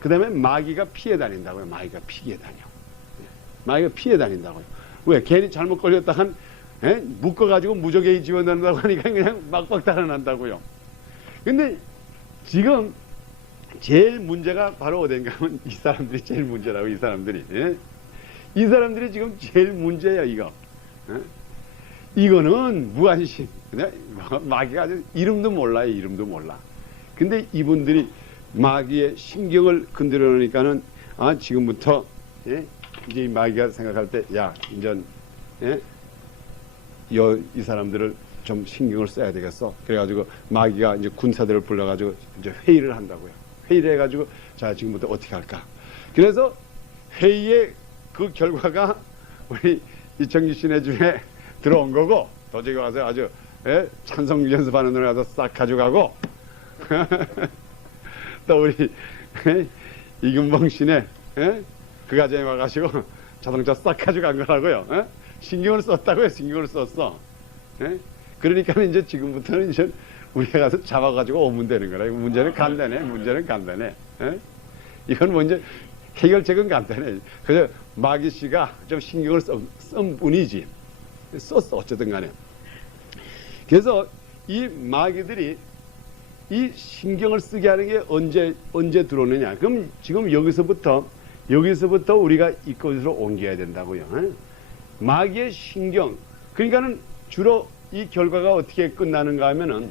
그 다음에 마귀가 피해 다닌다고요. 마귀가 피해 다녀. 마귀가 피해 다닌다고요. 왜? 괜히 잘못 걸렸다 한 묶어가지고 무적에 지원한다고 하니까 그냥 막박 달아난다고요. 근데 지금 제일 문제가 바로 어딘가 하면 이 사람들이 제일 문제라고. 이 사람들이. 예? 이 사람들이 지금 제일 문제야 이거. 예? 이거는 무관심. 마귀가 아주 이름도 몰라요. 이름도 몰라. 근데 이분들이 마귀의 신경을 건드려 놓으니까는 지금부터 예? 이제 이 마귀가 생각할 때 야 이제 예? 이 사람들을 좀 신경을 써야 되겠어. 그래가지고 마귀가 이제 군사들을 불러가지고 이제 회의를 한다고요. 회의를 해가지고 자 지금부터 어떻게 할까. 그래서 회의의 그 결과가 우리 이청규 씨네 집에 들어온 거고 도저히 와서 아주 예? 찬송 연습하는 데 가서 싹 가져가고 또 우리 이금봉 씨네 예? 그 가정에 와가지고 자동차 싹 가져간 거라고요. 예? 신경을 썼다고요. 신경을 썼어. 예? 그러니까 이제 지금부터는 이제 우리가 가서 잡아가지고 오면 되는 거라. 문제는 간단해. 문제는 간단해. 에? 이건 뭐 이제 해결책은 간단해. 그래서 마귀 씨가 좀 신경을 쓴 뿐이지. 썼어, 어쨌든 간에. 그래서 이 마귀들이 이 신경을 쓰게 하는 게 언제 들어오느냐. 그럼 지금 여기서부터 우리가 이것으로 옮겨야 된다고요. 에? 마귀의 신경. 그러니까는 주로 이 결과가 어떻게 끝나는가 하면은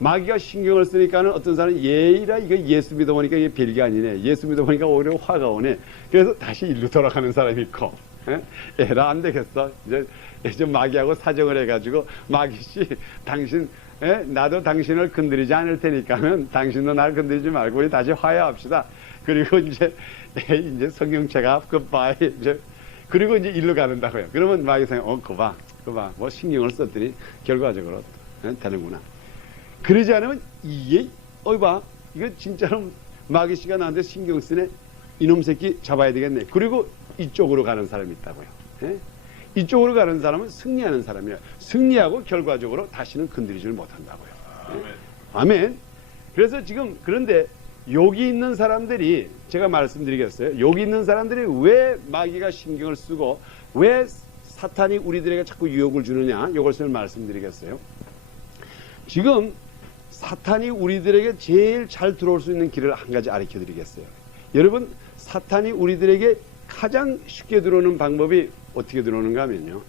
마귀가 신경을 쓰니까는 어떤 사람은 얘이라 이거 예수 믿어보니까 이게 별게 아니네. 예수 믿어보니까 오히려 화가 오네. 그래서 다시 일로 돌아가는 사람이 있고, 에라 안 되겠어. 이제 마귀하고 사정을 해가지고 마귀씨 당신 나도 당신을 건드리지 않을 테니까는 당신도 날 건드리지 말고 우리 다시 화해합시다. 그리고 이제 성경책가 굿바이 이제 그리고 이제 일로 가는다고요. 그러면 마귀 생각 그봐 뭐 신경을 썼더니 결과적으로 되는구나. 그러지 않으면 이게 봐 이거 진짜로 마귀 씨가 나한테 신경 쓰네. 이놈 새끼 잡아야 되겠네. 그리고 이쪽으로 가는 사람이 있다고요. 이쪽으로 가는 사람은 승리하는 사람이에요. 승리하고 결과적으로 다시는 건드리지를 못한다고요. 아멘. 그래서 지금 그런데 여기 있는 사람들이 제가 말씀드리겠어요. 여기 있는 사람들이 왜 마귀가 신경을 쓰고 왜 사탄이 우리들에게 자꾸 유혹을 주느냐 이것을 말씀드리겠어요. 지금 사탄이 우리들에게 제일 잘 들어올 수 있는 길을 한 가지 알려 드리겠어요. 여러분, 사탄이 우리들에게 가장 쉽게 들어오는 방법이 어떻게 들어오는가 하면요.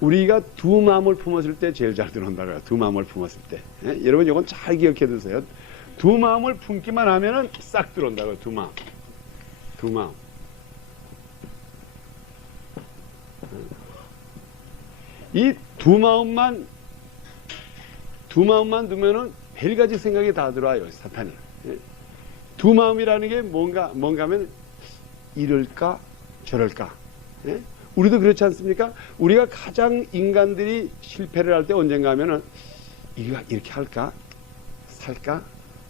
우리가 두 마음을 품었을 때 제일 잘 들어온다고요. 두 마음을 품었을 때. 여러분 이건 잘 기억해 두세요. 두 마음을 품기만 하면은 싹 들어온다고요. 두 마음. 이 두 마음만 두면은 별가지 생각이 다 들어와요. 사탄이. 두 마음이라는 게 뭔가 하면 이럴까 저럴까. 우리도 그렇지 않습니까? 우리가 가장 인간들이 실패를 할 때 언젠가 하면은 이거 이렇게 할까? 살까?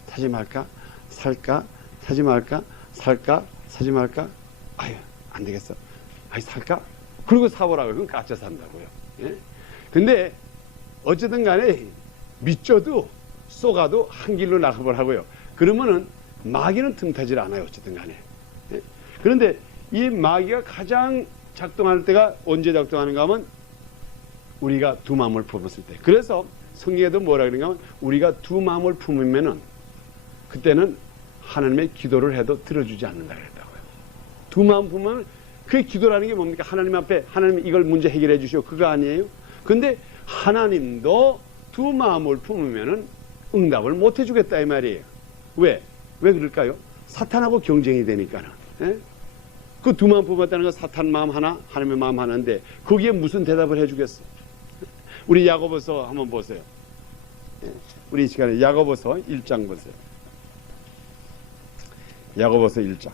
사지 말까? 살까? 사지 말까? 살까? 사지 말까? 아유 안 되겠어. 아이 살까? 그리고 사보라고요. 그건 가짜 산다고요. 근데 어쨌든 간에 믿져도 쏘가도 한 길로 나가보라고요. 그러면은 마귀는 틈타질 않아요. 어쨌든 간에. 그런데 이 마귀가 가장 작동할 때가 언제 작동하는가 하면 우리가 두 마음을 품었을 때. 그래서 성경에도 뭐라 그러는가 하면 우리가 두 마음을 품으면은 그때는 하나님의 기도를 해도 들어주지 않는다 그랬다고요. 두 마음 품으면 그 기도라는 게 뭡니까? 하나님 앞에 하나님 이걸 문제 해결해 주시오. 그거 아니에요? 근데 하나님도 두 마음을 품으면은 응답을 못 해주겠다 이 말이에요. 왜 그럴까요? 사탄하고 경쟁이 되니까는. 그 두 마음 품었다는 건 사탄 마음 하나, 하나님의 마음 하나인데 거기에 무슨 대답을 해주겠어? 우리 야고보서 한번 보세요. 우리 이 시간에 야고보서 1장 보세요. 야고보서 1장.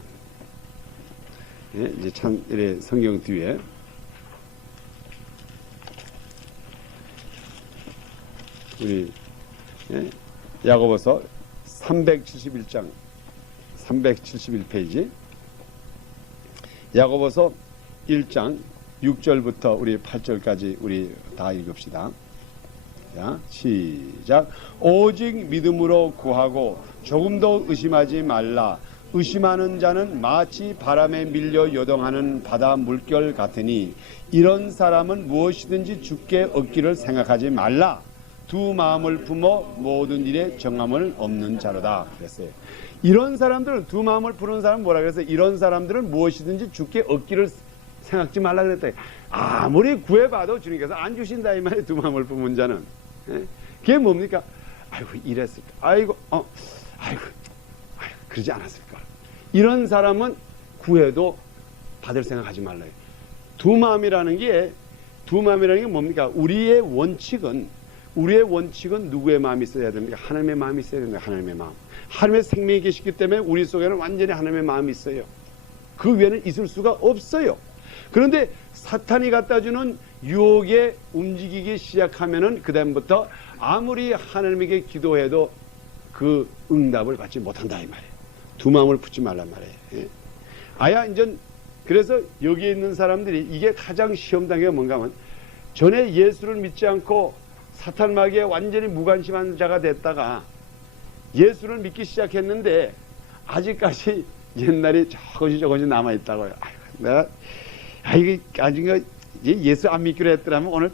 이제 참 이래 성경 뒤에 우리 야고보서 371장 371페이지 야고보서 1장 6절부터 우리 8절까지 우리 다 읽읍시다. 자, 시작. 오직 믿음으로 구하고 조금도 의심하지 말라. 의심하는 자는 마치 바람에 밀려 요동하는 바다 물결 같으니 이런 사람은 무엇이든지 주께 얻기를 생각하지 말라. 두 마음을 품어 모든 일에 정함을 없는 자로다 그랬어요. 이런 사람들은 두 마음을 푸는 사람 뭐라 그랬어요? 이런 사람들은 무엇이든지 주께 얻기를 생각지 말라 그랬다. 아무리 구해봐도 주님께서 안 주신다 이 말이에요. 두 마음을 품은 자는. 그게 뭡니까? 아이고 이랬을까? 아이고 그러지 않았을까? 이런 사람은 구해도 받을 생각하지 말라요. 두 마음이라는 게 뭡니까? 우리의 원칙은 누구의 마음이 있어야 됩니까? 하나님의 마음이 있어야 됩니다. 하나님의 마음. 하나님의 생명이 계시기 때문에 우리 속에는 완전히 하나님의 마음이 있어요. 그 외에는 있을 수가 없어요. 그런데 사탄이 갖다주는 유혹에 움직이기 시작하면은 그다음부터 아무리 하나님에게 기도해도 그 응답을 받지 못한다 이 말이에요. 두 마음을 품지 말란 말이에요. 아야 이제 그래서 여기에 있는 사람들이 이게 가장 시험 단계가 뭔가 하면 전에 예수를 믿지 않고 사탄 마귀에 완전히 무관심한 자가 됐다가 예수를 믿기 시작했는데 아직까지 옛날에 저것이 남아있다고요. 내가 이게 아직 예수 안 믿기로 했더라면 오늘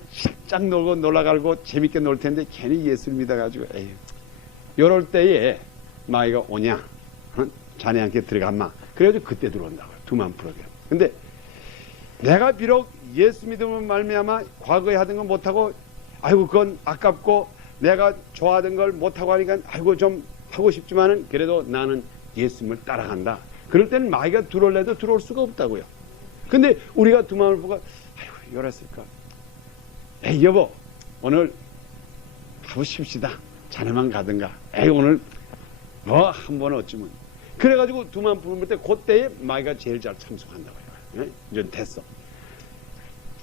쫙 놀고 놀아가고 재밌게 놀 텐데 괜히 예수를 믿어가지고 에휴. 요럴 때에 마귀가 오냐? 자네한테 들어간마. 그래가지고 그때 들어온다고요. 두만 프로그램. 근데 내가 비록 예수 믿음을 말미암아 과거에 하던 건 못하고 아이고 그건 아깝고 내가 좋아하던 걸 못하고 하니까 아이고 좀 하고 싶지만은 그래도 나는 예수님을 따라간다. 그럴 때는 마귀가 들어올래도 들어올 수가 없다고요. 근데 우리가 두 마음을 보고 아이고 이랬을까? 에이 여보 오늘 하고 싶시다. 자네만 가든가. 에이 오늘 뭐 한 번 어쩌면. 그래가지고 두 마음 부를 때 그때에 마귀가 제일 잘 참석한다고요. 예? 이제 됐어.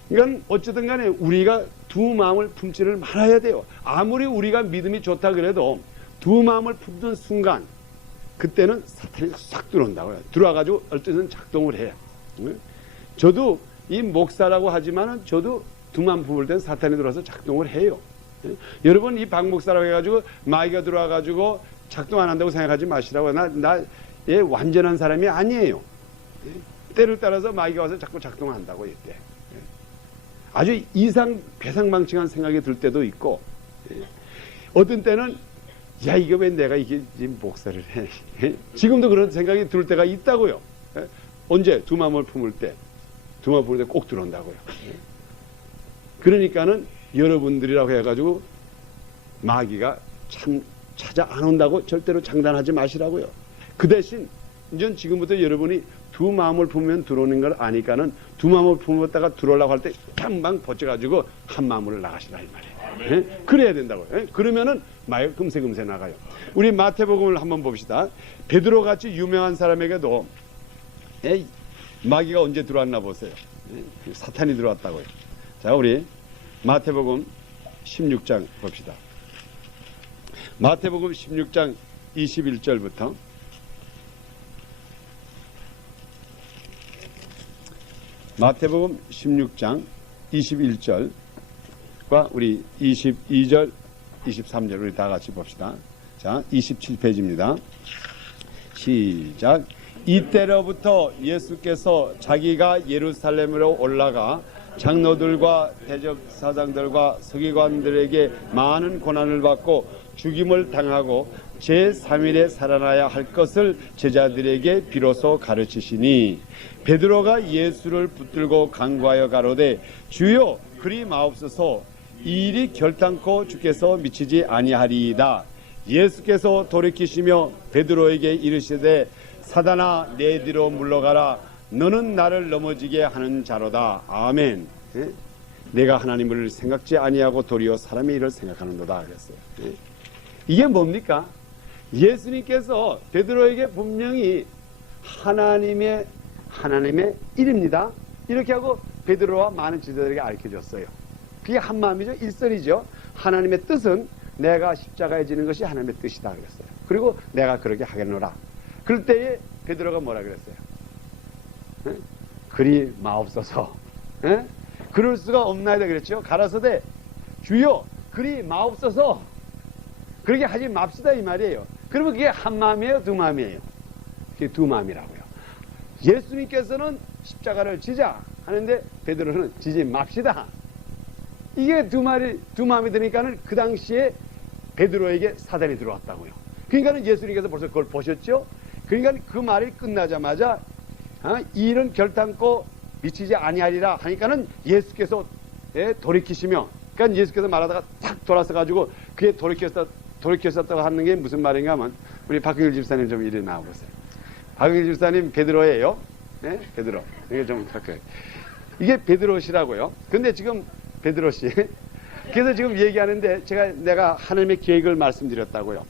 그러니까 어쨌든 간에 우리가 두 마음을 품지를 말아야 돼요. 아무리 우리가 믿음이 좋다 그래도 두 마음을 품는 순간 그때는 사탄이 싹 들어온다고요. 들어와가지고 어쨌든 작동을 해요. 저도 이 목사라고 하지만은 저도 두 마음 품을 때는 사탄이 들어와서 작동을 해요. 여러분 이 박 목사라고 해가지고 마귀가 들어와가지고 작동 안 한다고 생각하지 마시라고. 나 완전한 사람이 아니에요. 때를 따라서 마귀가 와서 자꾸 작동한다고 이때. 아주 이상 배상망측한 생각이 들 때도 있고 어떤 때는 야 이거 왜 내가 이게 지금 목사를 해. 지금도 그런 생각이 들 때가 있다고요. 언제? 두 마음을 품을 때. 두 마음을 품을 때 꼭 들어온다고요. 그러니까는 여러분들이라고 해가지고 마귀가 참 찾아 안 온다고 절대로 장담하지 마시라고요. 그 대신 이제 지금부터 여러분이 두 마음을 품으면 들어오는 걸 아니까는 두 마음을 품었다가 들어오려고 할 때 팡방 벗겨가지고 한 마음으로 나가시라 이 말이에요. 예? 그래야 된다고요. 예? 그러면은 마귀가 금세 나가요. 우리 마태복음을 한번 봅시다. 베드로 같이 유명한 사람에게도 마귀가 언제 들어왔나 보세요. 예? 사탄이 들어왔다고요. 자 우리 마태복음 16장 봅시다. 마태복음 16장 21절부터 마태복음 16장 21절과 우리 22절, 23절 우리 다 같이 봅시다. 자, 27페이지입니다. 시작. 이때로부터 예수께서 자기가 예루살렘으로 올라가 장로들과 대적사장들과 서기관들에게 많은 고난을 받고 죽임을 당하고 제3일에 살아나야 할 것을 제자들에게 비로소 가르치시니 베드로가 예수를 붙들고 간구하여 가로되 주여 그리 마옵소서 이 일이 결단코 주께서 미치지 아니하리이다. 예수께서 돌이키시며 베드로에게 이르시되 사단아 내 뒤로 물러가라 너는 나를 넘어지게 하는 자로다. 아멘. 예? 내가 하나님을 생각지 아니하고 도리어 사람의 일을 생각하는도다 그랬어요. 예? 이게 뭡니까? 예수님께서 베드로에게 분명히 하나님의 일입니다. 이렇게 하고 베드로와 많은 제자들에게 알려줬어요. 그게 한마음이죠. 일설이죠. 하나님의 뜻은 내가 십자가에 지는 것이 하나님의 뜻이다 그랬어요. 그리고 내가 그렇게 하겠노라. 그럴 때에 베드로가 뭐라 그랬어요? 에? 그리 마옵소서. 에? 그럴 수가 없나이다 그랬죠. 가라사대 주여 그리 마옵소서. 그렇게 하지 맙시다 이 말이에요. 그러면 그게 한 마음이에요, 두 마음이에요? 그게 두 마음이라고요. 예수님께서는 십자가를 지자 하는데 베드로는 지지 맙시다. 이게 두 마음이 드니까는 그 당시에 베드로에게 사단이 들어왔다고요. 그러니까는 예수님께서 벌써 그걸 보셨죠. 그러니까 그 말이 끝나자마자 이 일은 결단코 미치지 아니하리라 하니까는 예수께서 돌이키시며, 그러니까 예수께서 말하다가 탁 돌아서 가지고 그게 돌이켰었다고 하는 게 무슨 말인가 하면 우리 박경일 집사님 좀 이리 나와보세요. 박경일 집사님 베드로예요. 네? 베드로. 이게 좀 가까이. 이게 베드로시라고요. 근데 지금 베드로시. 그래서 지금 얘기하는데 내가 하나님의 계획을 말씀드렸다고요.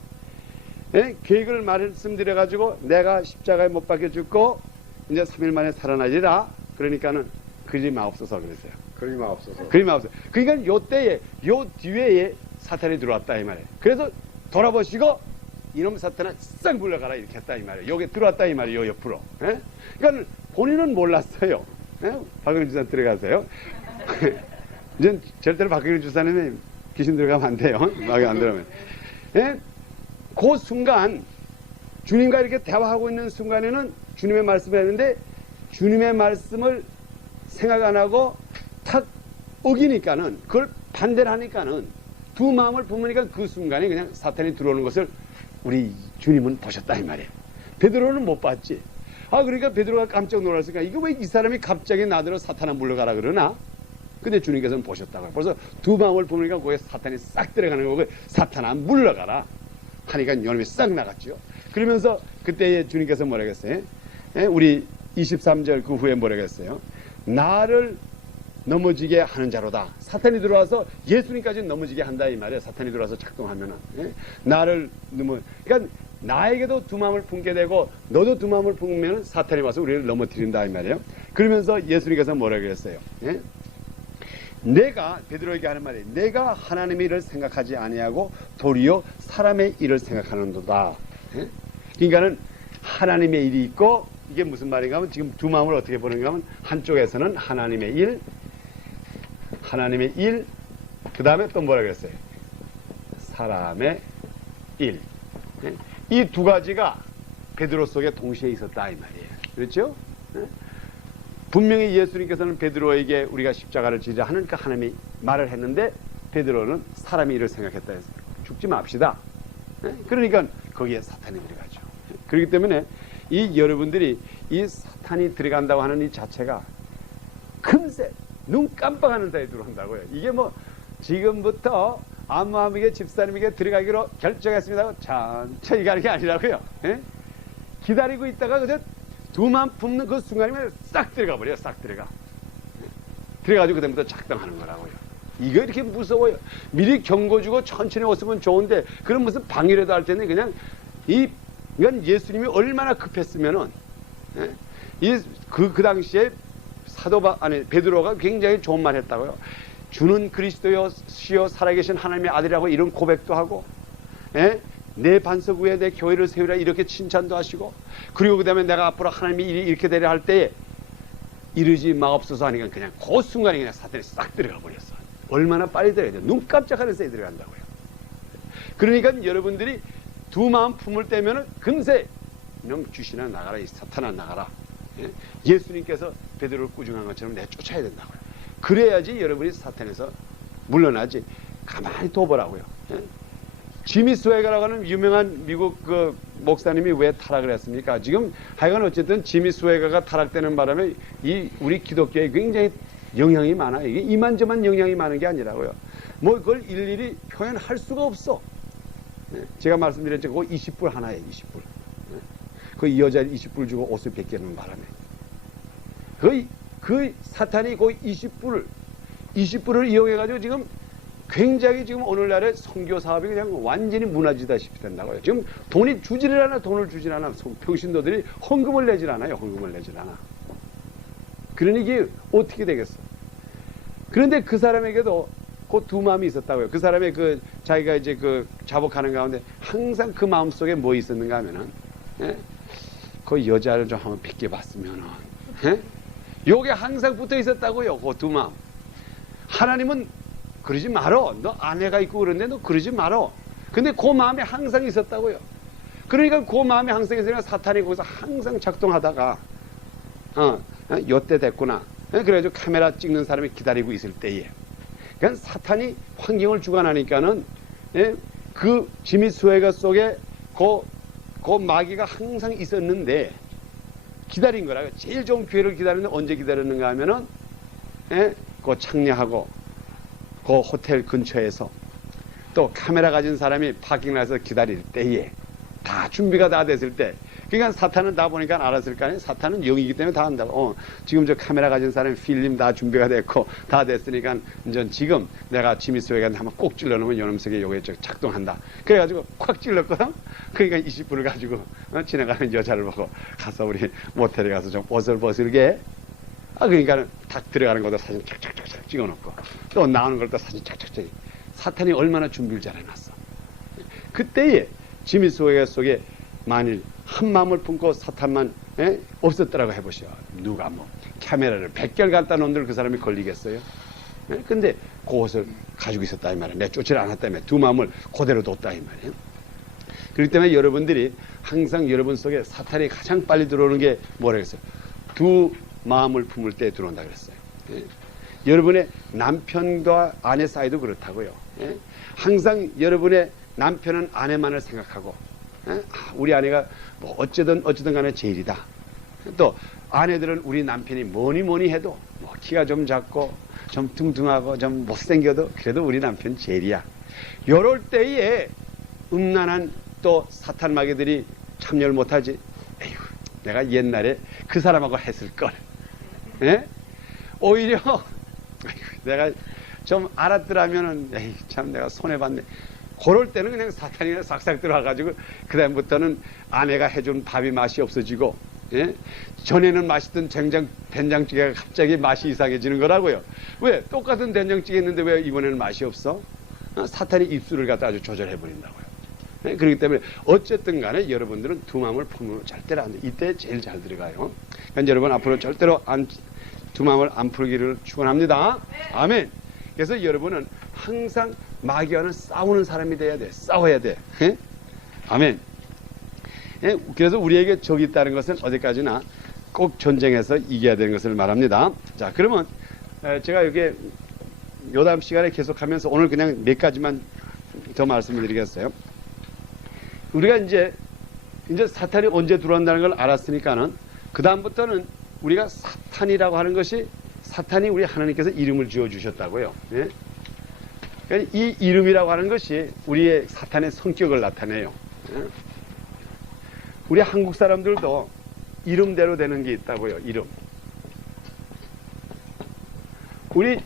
네? 계획을 말씀드려가지고 내가 십자가에 못 박혀 죽고 이제 3일 만에 살아나리라. 그러니까는 그리 마옵소서 그랬어요. 그리 마옵소서. 그리 마옵소서. 그러니까 요 때에 요 뒤에 사탄이 들어왔다 이 말이에요. 그래서 돌아보시고 이놈 사탄아 싹 물러가라 이렇게 했다 이 말이에요. 여기 들어왔다 이 말이에요. 요 옆으로. 예? 그러니까 본인은 몰랐어요. 예? 박근혜 주사 들어가세요. 이제 절대로 박근혜 주사님이 귀신 들어가면 안 돼요. 마귀 안 들어가면. 예? 그 순간 주님과 이렇게 대화하고 있는 순간에는 주님의 말씀을 했는데 주님의 말씀을 생각 안 하고 탁 어기니까는 그걸 반대를 하니까는 두 마음을 품으니까 그 순간에 그냥 사탄이 들어오는 것을 우리 주님은 보셨다 이 말이에요. 베드로는 못 봤지. 그러니까 베드로가 깜짝 놀랐으니까 이거 왜 이 사람이 갑자기 나더러 사탄아 물러가라 그러나? 근데 주님께서는 보셨다고요. 벌써 두 마음을 품으니까 거기에 사탄이 싹 들어가는 거고 사탄아 물러가라 하니까 요놈이 싹 나갔죠. 그러면서 그때 주님께서 뭐라고 했어요? 우리 23절 그 후에 뭐라고 했어요? 나를 넘어지게 하는 자로다. 사탄이 들어와서 예수님까지 넘어지게 한다 이 말이에요. 사탄이 들어와서 작동하면은 나를 그러니까 나에게도 두 마음을 품게 되고 너도 두 마음을 품으면 사탄이 와서 우리를 넘어뜨린다 이 말이에요. 그러면서 예수님께서 뭐라고 했어요? 내가 베드로에게 하는 말이 내가 하나님의 일을 생각하지 아니하고 도리어 사람의 일을 생각하는도다. 그러니까는 하나님의 일이 있고 이게 무슨 말인가 하면 지금 두 마음을 어떻게 보는가 하면 한쪽에서는 하나님의 일 그 다음에 또 뭐라 그랬어요? 사람의 일. 이 두 가지가 베드로 속에 동시에 있었다 이 말이에요. 그렇죠? 분명히 예수님께서는 베드로에게 우리가 십자가를 지자 하는 그 하나님의 말을 했는데 베드로는 사람의 일을 생각했다 해서 죽지 맙시다. 그러니까 거기에 사탄이 들어가죠. 그렇기 때문에 이 여러분들이 이 사탄이 들어간다고 하는 이 자체가 금세 눈 깜빡하는 사이에 들어온다고요. 이게 뭐 지금부터 아무에게 집사님에게 들어가기로 결정했습니다. 천천히 가는 게 아니라고요. 기다리고 있다가 그저 두만 품는 그 순간이면 싹 들어가 버려요. 싹 들어가. 들어가지고 그다음부터 작동하는 거라고요. 이거 이렇게 무서워요. 미리 경고 주고 천천히 왔으면 좋은데 그런 무슨 방해라도 할 때는 그냥 이건 예수님이 얼마나 급했으면은 그 당시에 베드로가 굉장히 좋은 말 했다고요. 주는 그리스도시요 살아계신 하나님의 아들이라고 이런 고백도 하고 내 반석 위에 내 교회를 세우라 이렇게 칭찬도 하시고 그리고 그 다음에 내가 앞으로 하나님이 일이 이렇게 되려 할 때에 이르지 마옵소서 하니까 그냥 그 순간에 그냥 사탄이 싹 들어가 버렸어. 얼마나 빨리 들어가야 돼. 눈 깜짝하는 사이에 들어간다고요. 그러니까 여러분들이 두 마음 품을 때면은 금세 이놈 귀신아 나가라 이 사탄아 나가라. 예수님께서 베드로를 꾸중한 것처럼 내쫓아야 된다고요. 그래야지 여러분이 사탄에서 물러나지. 가만히 둬보라고요. 지미 스웨거라고 하는 유명한 미국 그 목사님이 왜 타락을 했습니까? 지금 하여간 어쨌든 지미 스웨거가 타락되는 바람에 우리 기독교에 굉장히 영향이 많아요. 이게 이만저만 영향이 많은 게 아니라고요. 뭐 그걸 일일이 표현할 수가 없어. 제가 말씀드렸죠. 그거 20불 하나에 20불. 그 여자 20불 주고 옷을 벗기는 바람에. 그 사탄이 그 20불을 이용해가지고 지금 굉장히 지금 오늘날의 선교 사업이 그냥 완전히 무너지다시피 된다고요. 지금 돈을 주질 않아. 평신도들이 헌금을 내질 않아요. 헌금을 내질 않아. 그러니 이게 어떻게 되겠어? 그런데 그 사람에게도 그 두 마음이 있었다고요. 그 사람의 자기가 이제 자복하는 가운데 항상 그 마음 속에 뭐 있었는가 하면은, 그 여자를 좀 한번 빗겨봤으면은, 요게 항상 붙어 있었다고요. 그 두 마음. 하나님은 그러지 말어. 너 아내가 있고 그런데 너 그러지 말어. 근데 그 마음이 항상 있었다고요. 그러니까 그 마음이 항상 있으니까 사탄이 거기서 항상 작동하다가, 요때 됐구나. 그래가지고 카메라 찍는 사람이 기다리고 있을 때에. 그러니까 사탄이 환경을 주관하니까는, 그 지미 스웨거 속에 그 마귀가 항상 있었는데, 기다린 거라고. 제일 좋은 기회를 기다리는데 언제 기다렸는가 하면은, 그 창녀하고, 그 호텔 근처에서 또 카메라 가진 사람이 파킹에서 기다릴 때에 다 준비가 다 됐을 때, 그러니까 사탄은 다 보니까 알았을 거 아니에요. 사탄은 영이기 때문에 다 한다고. 지금 저 카메라 가진 사람이 필름 다 준비가 됐고 다 됐으니까 이제 지금 내가 지미 스웨거한테 한번 꼭 찔러놓으면 요놈 속에 요게 작동한다. 그래가지고 콱 찔렀거든. 그러니까 20불을 가지고 지나가는 여자를 보고 가서 우리 모텔에 가서 좀 옷을 벗을게. 그러니까 딱 들어가는 것도 사진 착착착착 찍어놓고 또 나오는 걸 또 사진 착착착. 사탄이 얼마나 준비를 잘 해놨어. 그때에 지미 스웨거 속에 만일 한 마음을 품고 사탄만 없었더라고 해보시오. 누가 뭐 카메라를 100개를 갖다 놓은들 그 사람이 걸리겠어요? 근데 그것을 가지고 있었다 이 말이에요. 내가 쫓지를 않았다며 두 마음을 그대로 뒀다 이 말이에요. 그렇기 때문에 여러분들이 항상 여러분 속에 사탄이 가장 빨리 들어오는 게 뭐라 그랬어요? 두 마음을 품을 때 들어온다 그랬어요. 여러분의 남편과 아내 사이도 그렇다고요. 항상 여러분의 남편은 아내만을 생각하고 우리 아내가 뭐 어쨌든 간에 제일이다. 또 아내들은 우리 남편이 뭐니 해도 뭐 키가 좀 작고 좀 뚱뚱하고 좀 못생겨도 그래도 우리 남편 제일이야. 요럴 때에 음란한 또 사탄 마귀들이 참여를 못하지. 에휴, 내가 옛날에 그 사람하고 했을걸. 오히려 내가 좀 알았더라면은 에이, 참 내가 손해봤네. 그럴 때는 그냥 사탄이 그냥 싹싹 들어와가지고 그 다음부터는 아내가 해준 밥이 맛이 없어지고 전에는 맛있던 된장찌개가 갑자기 맛이 이상해지는 거라고요. 왜? 똑같은 된장찌개 있는데 왜 이번에는 맛이 없어? 사탄이 입술을 갖다 아주 조절해버린다고요. 그렇기 때문에 어쨌든 간에 여러분들은 두 마음을 품으면 절대로 안 돼. 이때 제일 잘 들어가요. 그러니까 여러분 앞으로 절대로 두 마음을 안 풀기를 축원합니다. 아멘. 그래서 여러분은 항상 마귀와는 싸우는 사람이 돼야 돼. 싸워야 돼. 아멘. 그래서 우리에게 적이 있다는 것은 어디까지나 꼭 전쟁에서 이겨야 되는 것을 말합니다. 자, 그러면 제가 여기 요다음 시간에 계속하면서 오늘 그냥 몇 가지만 더 말씀을 드리겠어요. 우리가 이제 사탄이 언제 들어온다는 걸 알았으니까는 그 다음부터는 우리가 사탄이라고 하는 것이 사탄이 우리 하나님께서 이름을 지어 주셨다고요. 그러니까 이 이름이라고 하는 것이 우리의 사탄의 성격을 나타내요. 우리 한국 사람들도 이름대로 되는 게 있다고요. 이름. 우리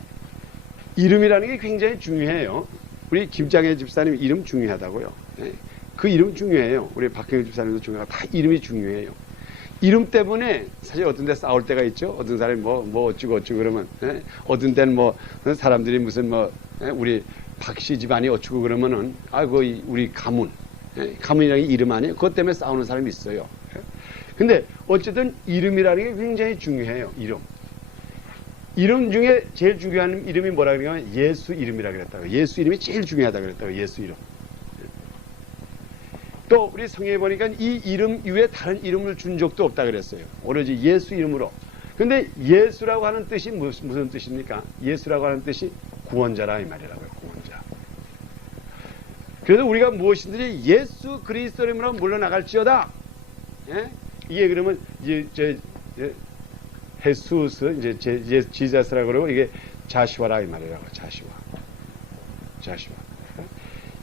이름이라는 게 굉장히 중요해요. 우리 김장혜 집사님 이름 중요하다고요. 그 이름 중요해요. 우리 박형일 집사님도 중요하고 다 이름이 중요해요. 이름 때문에 사실 어떤 데 싸울 때가 있죠. 어떤 사람이 뭐 어쩌고 그러면 어떤 데는 뭐 사람들이 무슨 우리 박씨 집안이 어쩌고 그러면은 아이고 우리 가문이라는 게 이름 아니에요. 그것 때문에 싸우는 사람이 있어요. 근데 어쨌든 이름이라는 게 굉장히 중요해요. 이름 중에 제일 중요한 이름이 뭐라 그러냐면 예수 이름이라 그랬다고. 예수 이름이 제일 중요하다 그랬다고. 예수 이름. 또 우리 성경에 보니까 이 이름 이외에 다른 이름을 준 적도 없다 그랬어요. 오로지 예수 이름으로. 근데 예수라고 하는 뜻이 무슨 뜻입니까? 예수라고 하는 뜻이 구원자라 이 말이라고요. 구원자. 그래서 우리가 무엇이든지 예수 그리스도 이름으로 물러나갈지어다. 이게 그러면 헤수스 이제 지자스라고 그러고 이게 자시와라 이 말이라고. 자시와.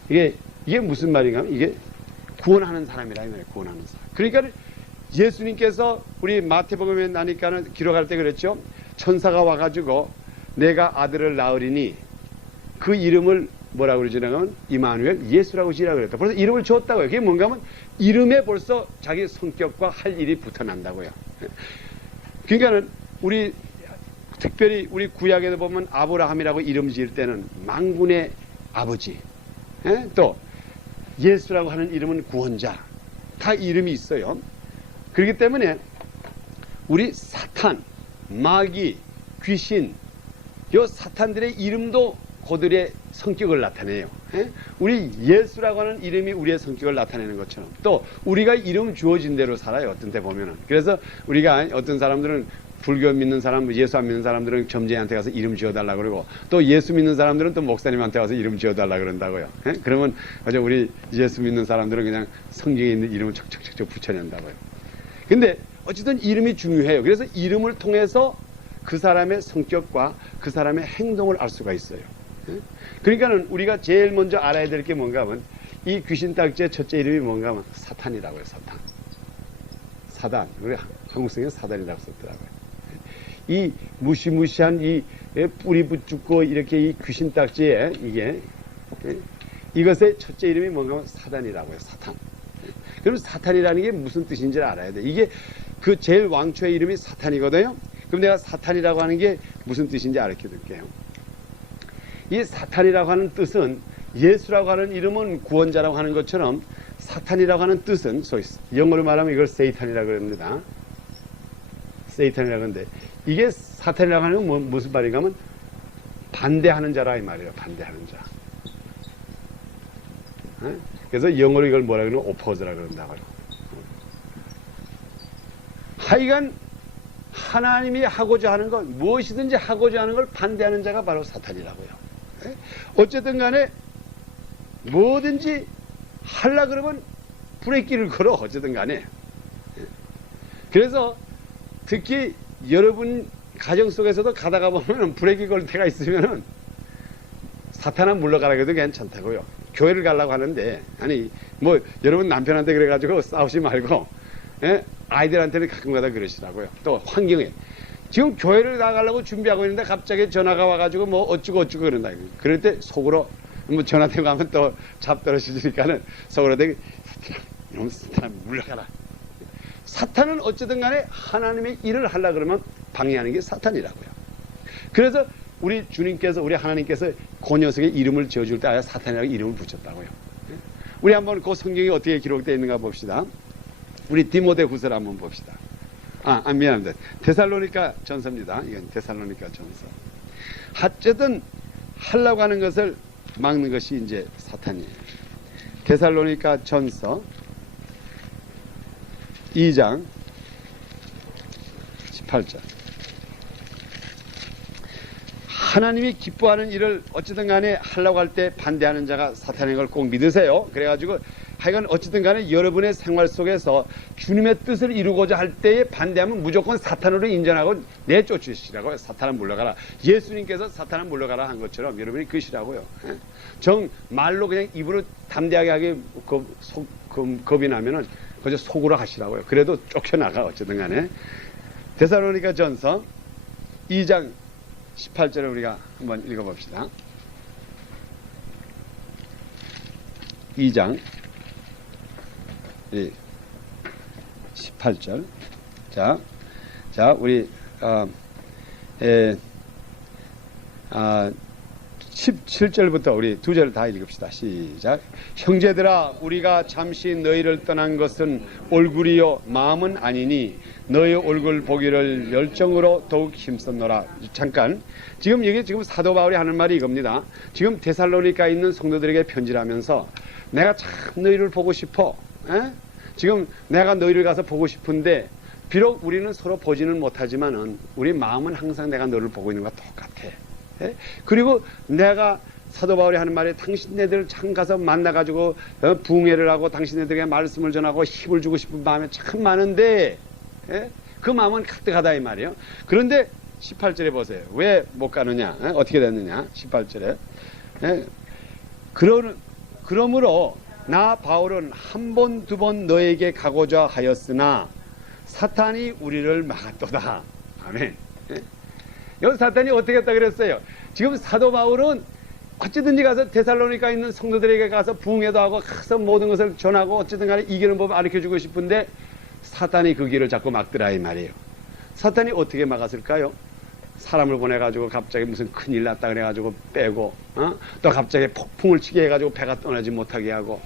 이게 무슨 말인가 하면 이게 구원하는 사람이라 이 말이에요. 구원하는 사람. 그러니까 예수님께서 우리 마태복음에 나니까는 기록할 때 그랬죠. 천사가 와가지고 내가 아들을 낳으리니 그 이름을 뭐라고 그러지냐면 이마누엘 예수라고 지으라고 그랬다. 벌써 이름을 줬다고요. 그게 뭔가 하면 이름에 벌써 자기 성격과 할 일이 붙어난다고요. 그러니까는 우리 특별히 우리 구약에도 보면 아브라함이라고 이름 지을 때는 만군의 아버지, 또 예수라고 하는 이름은 구원자, 다 이름이 있어요. 그렇기 때문에 우리 사탄, 마귀, 귀신, 요 사탄들의 이름도 그들의 성격을 나타내요. 우리 예수라고 하는 이름이 우리의 성격을 나타내는 것처럼 또 우리가 이름 주어진 대로 살아요. 어떤 때 보면은. 그래서 우리가 어떤 사람들은 불교 믿는 사람, 예수 안 믿는 사람들은 점쟁이한테 가서 이름 지어달라 그러고 또 예수 믿는 사람들은 또 목사님한테 가서 이름 지어달라 그런다고요. 그러면 우리 예수 믿는 사람들은 그냥 성경에 있는 이름을 척척척 붙여낸다고요. 근데 어쨌든 이름이 중요해요. 그래서 이름을 통해서 그 사람의 성격과 그 사람의 행동을 알 수가 있어요. 그러니까는 우리가 제일 먼저 알아야 될 게 뭔가 하면 이 귀신 딱지의 첫째 이름이 뭔가 하면 사탄이라고요. 사단. 우리 한국성에 사단이라고 썼더라고요. 이 무시무시한 이 뿌리 붙고 이렇게 이 귀신 딱지에 이것의 첫째 이름이 뭔가 하면 사단이라고요. 사탄. 그럼 사탄이라는 게 무슨 뜻인지 알아야 돼. 이게 그 제일 왕초의 이름이 사탄이거든요. 그럼 내가 사탄이라고 하는 게 무슨 뜻인지 알려 드릴게요. 이 사탄이라고 하는 뜻은 예수라고 하는 이름은 구원자라고 하는 것처럼 사탄이라고 하는 뜻은 영어로 말하면 이걸 세이탄이라고 합니다. 세이탄이라고 하는데 이게 사탄이라고 하는 건 무슨 말인가 하면 반대하는 자라 이 말이에요. 반대하는 자. 그래서 영어로 이걸 뭐라 그러면 오퍼즈라 그런다고요. 하여간 하나님이 하고자 하는 것, 무엇이든지 하고자 하는 걸 반대하는 자가 바로 사탄이라고요. 어쨌든 간에 뭐든지 하려 그러면 브레이크를 걸어. 어쨌든 간에. 그래서 특히 여러분 가정 속에서도 가다가 보면 브레이크 걸 때가 있으면은 사탄아 물러가라 해도 괜찮다고요. 교회를 가려고 하는데, 아니 뭐 여러분 남편한테 그래가지고 싸우지 말고, 아이들한테는 가끔가다 그러시라고요. 또 환경에 지금 교회를 나가려고 준비하고 있는데 갑자기 전화가 와가지고 뭐 어쩌고 그런다. 그럴 때 속으로 뭐 전화 대고 하면 또 잡떨어지니까는 속으로 되게 사탄 물러가라. 사탄은 어쨌든 간에 하나님의 일을 하려고 그러면 방해하는 게 사탄이라고요. 그래서 우리 주님께서, 우리 하나님께서 그 녀석의 이름을 지어줄 때 아예 사탄이라고 이름을 붙였다고요. 우리 한번 그 성경이 어떻게 기록되어 있는가 봅시다. 우리 디모데 후서를 한번 봅시다. 미안합니다. 데살로니가 전서입니다. 이건 데살로니가 전서. 어쨌든 하려고 하는 것을 막는 것이 이제 사탄이에요. 데살로니가 전서 2장 18절. 하나님이 기뻐하는 일을 어쨌든 간에 하려고 할 때 반대하는 자가 사탄인 걸 꼭 믿으세요. 그래가지고 하여간 어쨌든 간에 여러분의 생활 속에서 주님의 뜻을 이루고자 할 때에 반대하면 무조건 사탄으로 인정하고 내쫓으시라고요. 사탄은 물러가라. 예수님께서 사탄은 물러가라 한 것처럼 여러분이 그러시라고요. 정 말로 그냥 입으로 담대하게 하게 겁이 나면은 그저 속으로 하시라고요. 그래도 쫓겨나가. 어쨌든 간에 데살로니가 전서 2장 18절을 우리가 한번 읽어봅시다. 2장 18절. 자, 우리 17절부터 우리 두 절을 다 읽읍시다. 시작. 형제들아, 우리가 잠시 너희를 떠난 것은 얼굴이요 마음은 아니니 너희 얼굴 보기를 열정으로 더욱 힘썼노라. 잠깐, 지금 이게 지금 사도 바울이 하는 말이 이겁니다. 지금 데살로니가에 있는 성도들에게 편지를 하면서 내가 참 너희를 보고 싶어. 지금 내가 너희를 가서 보고 싶은데 비록 우리는 서로 보지는 못하지만은 우리 마음은 항상 내가 너를 보고 있는 것과 똑같아. 그리고 내가 사도 바울이 하는 말에 당신네들 참 가서 만나가지고 부흥회를 하고 당신네들에게 말씀을 전하고 힘을 주고 싶은 마음이 참 많은데 그 마음은 가득하다 이 말이에요. 그런데 18절에 보세요. 왜 못 가느냐? 어떻게 됐느냐? 18절에 그러므로 나 바울은 한 번 두 번 너에게 가고자 하였으나 사탄이 우리를 막았도다. 아멘. 여기 사탄이 어떻게 했다 그랬어요? 지금 사도 바울은 어찌든지 가서 데살로니가에 있는 성도들에게 가서 부흥회도 하고 가서 모든 것을 전하고 어쨌든 간에 이기는 법을 가르쳐주고 싶은데 사탄이 그 길을 자꾸 막더라 이 말이에요. 사탄이 어떻게 막았을까요? 사람을 보내가지고 갑자기 무슨 큰일 났다 그래가지고 빼고 또 갑자기 폭풍을 치게 해가지고 배가 떠나지 못하게 하고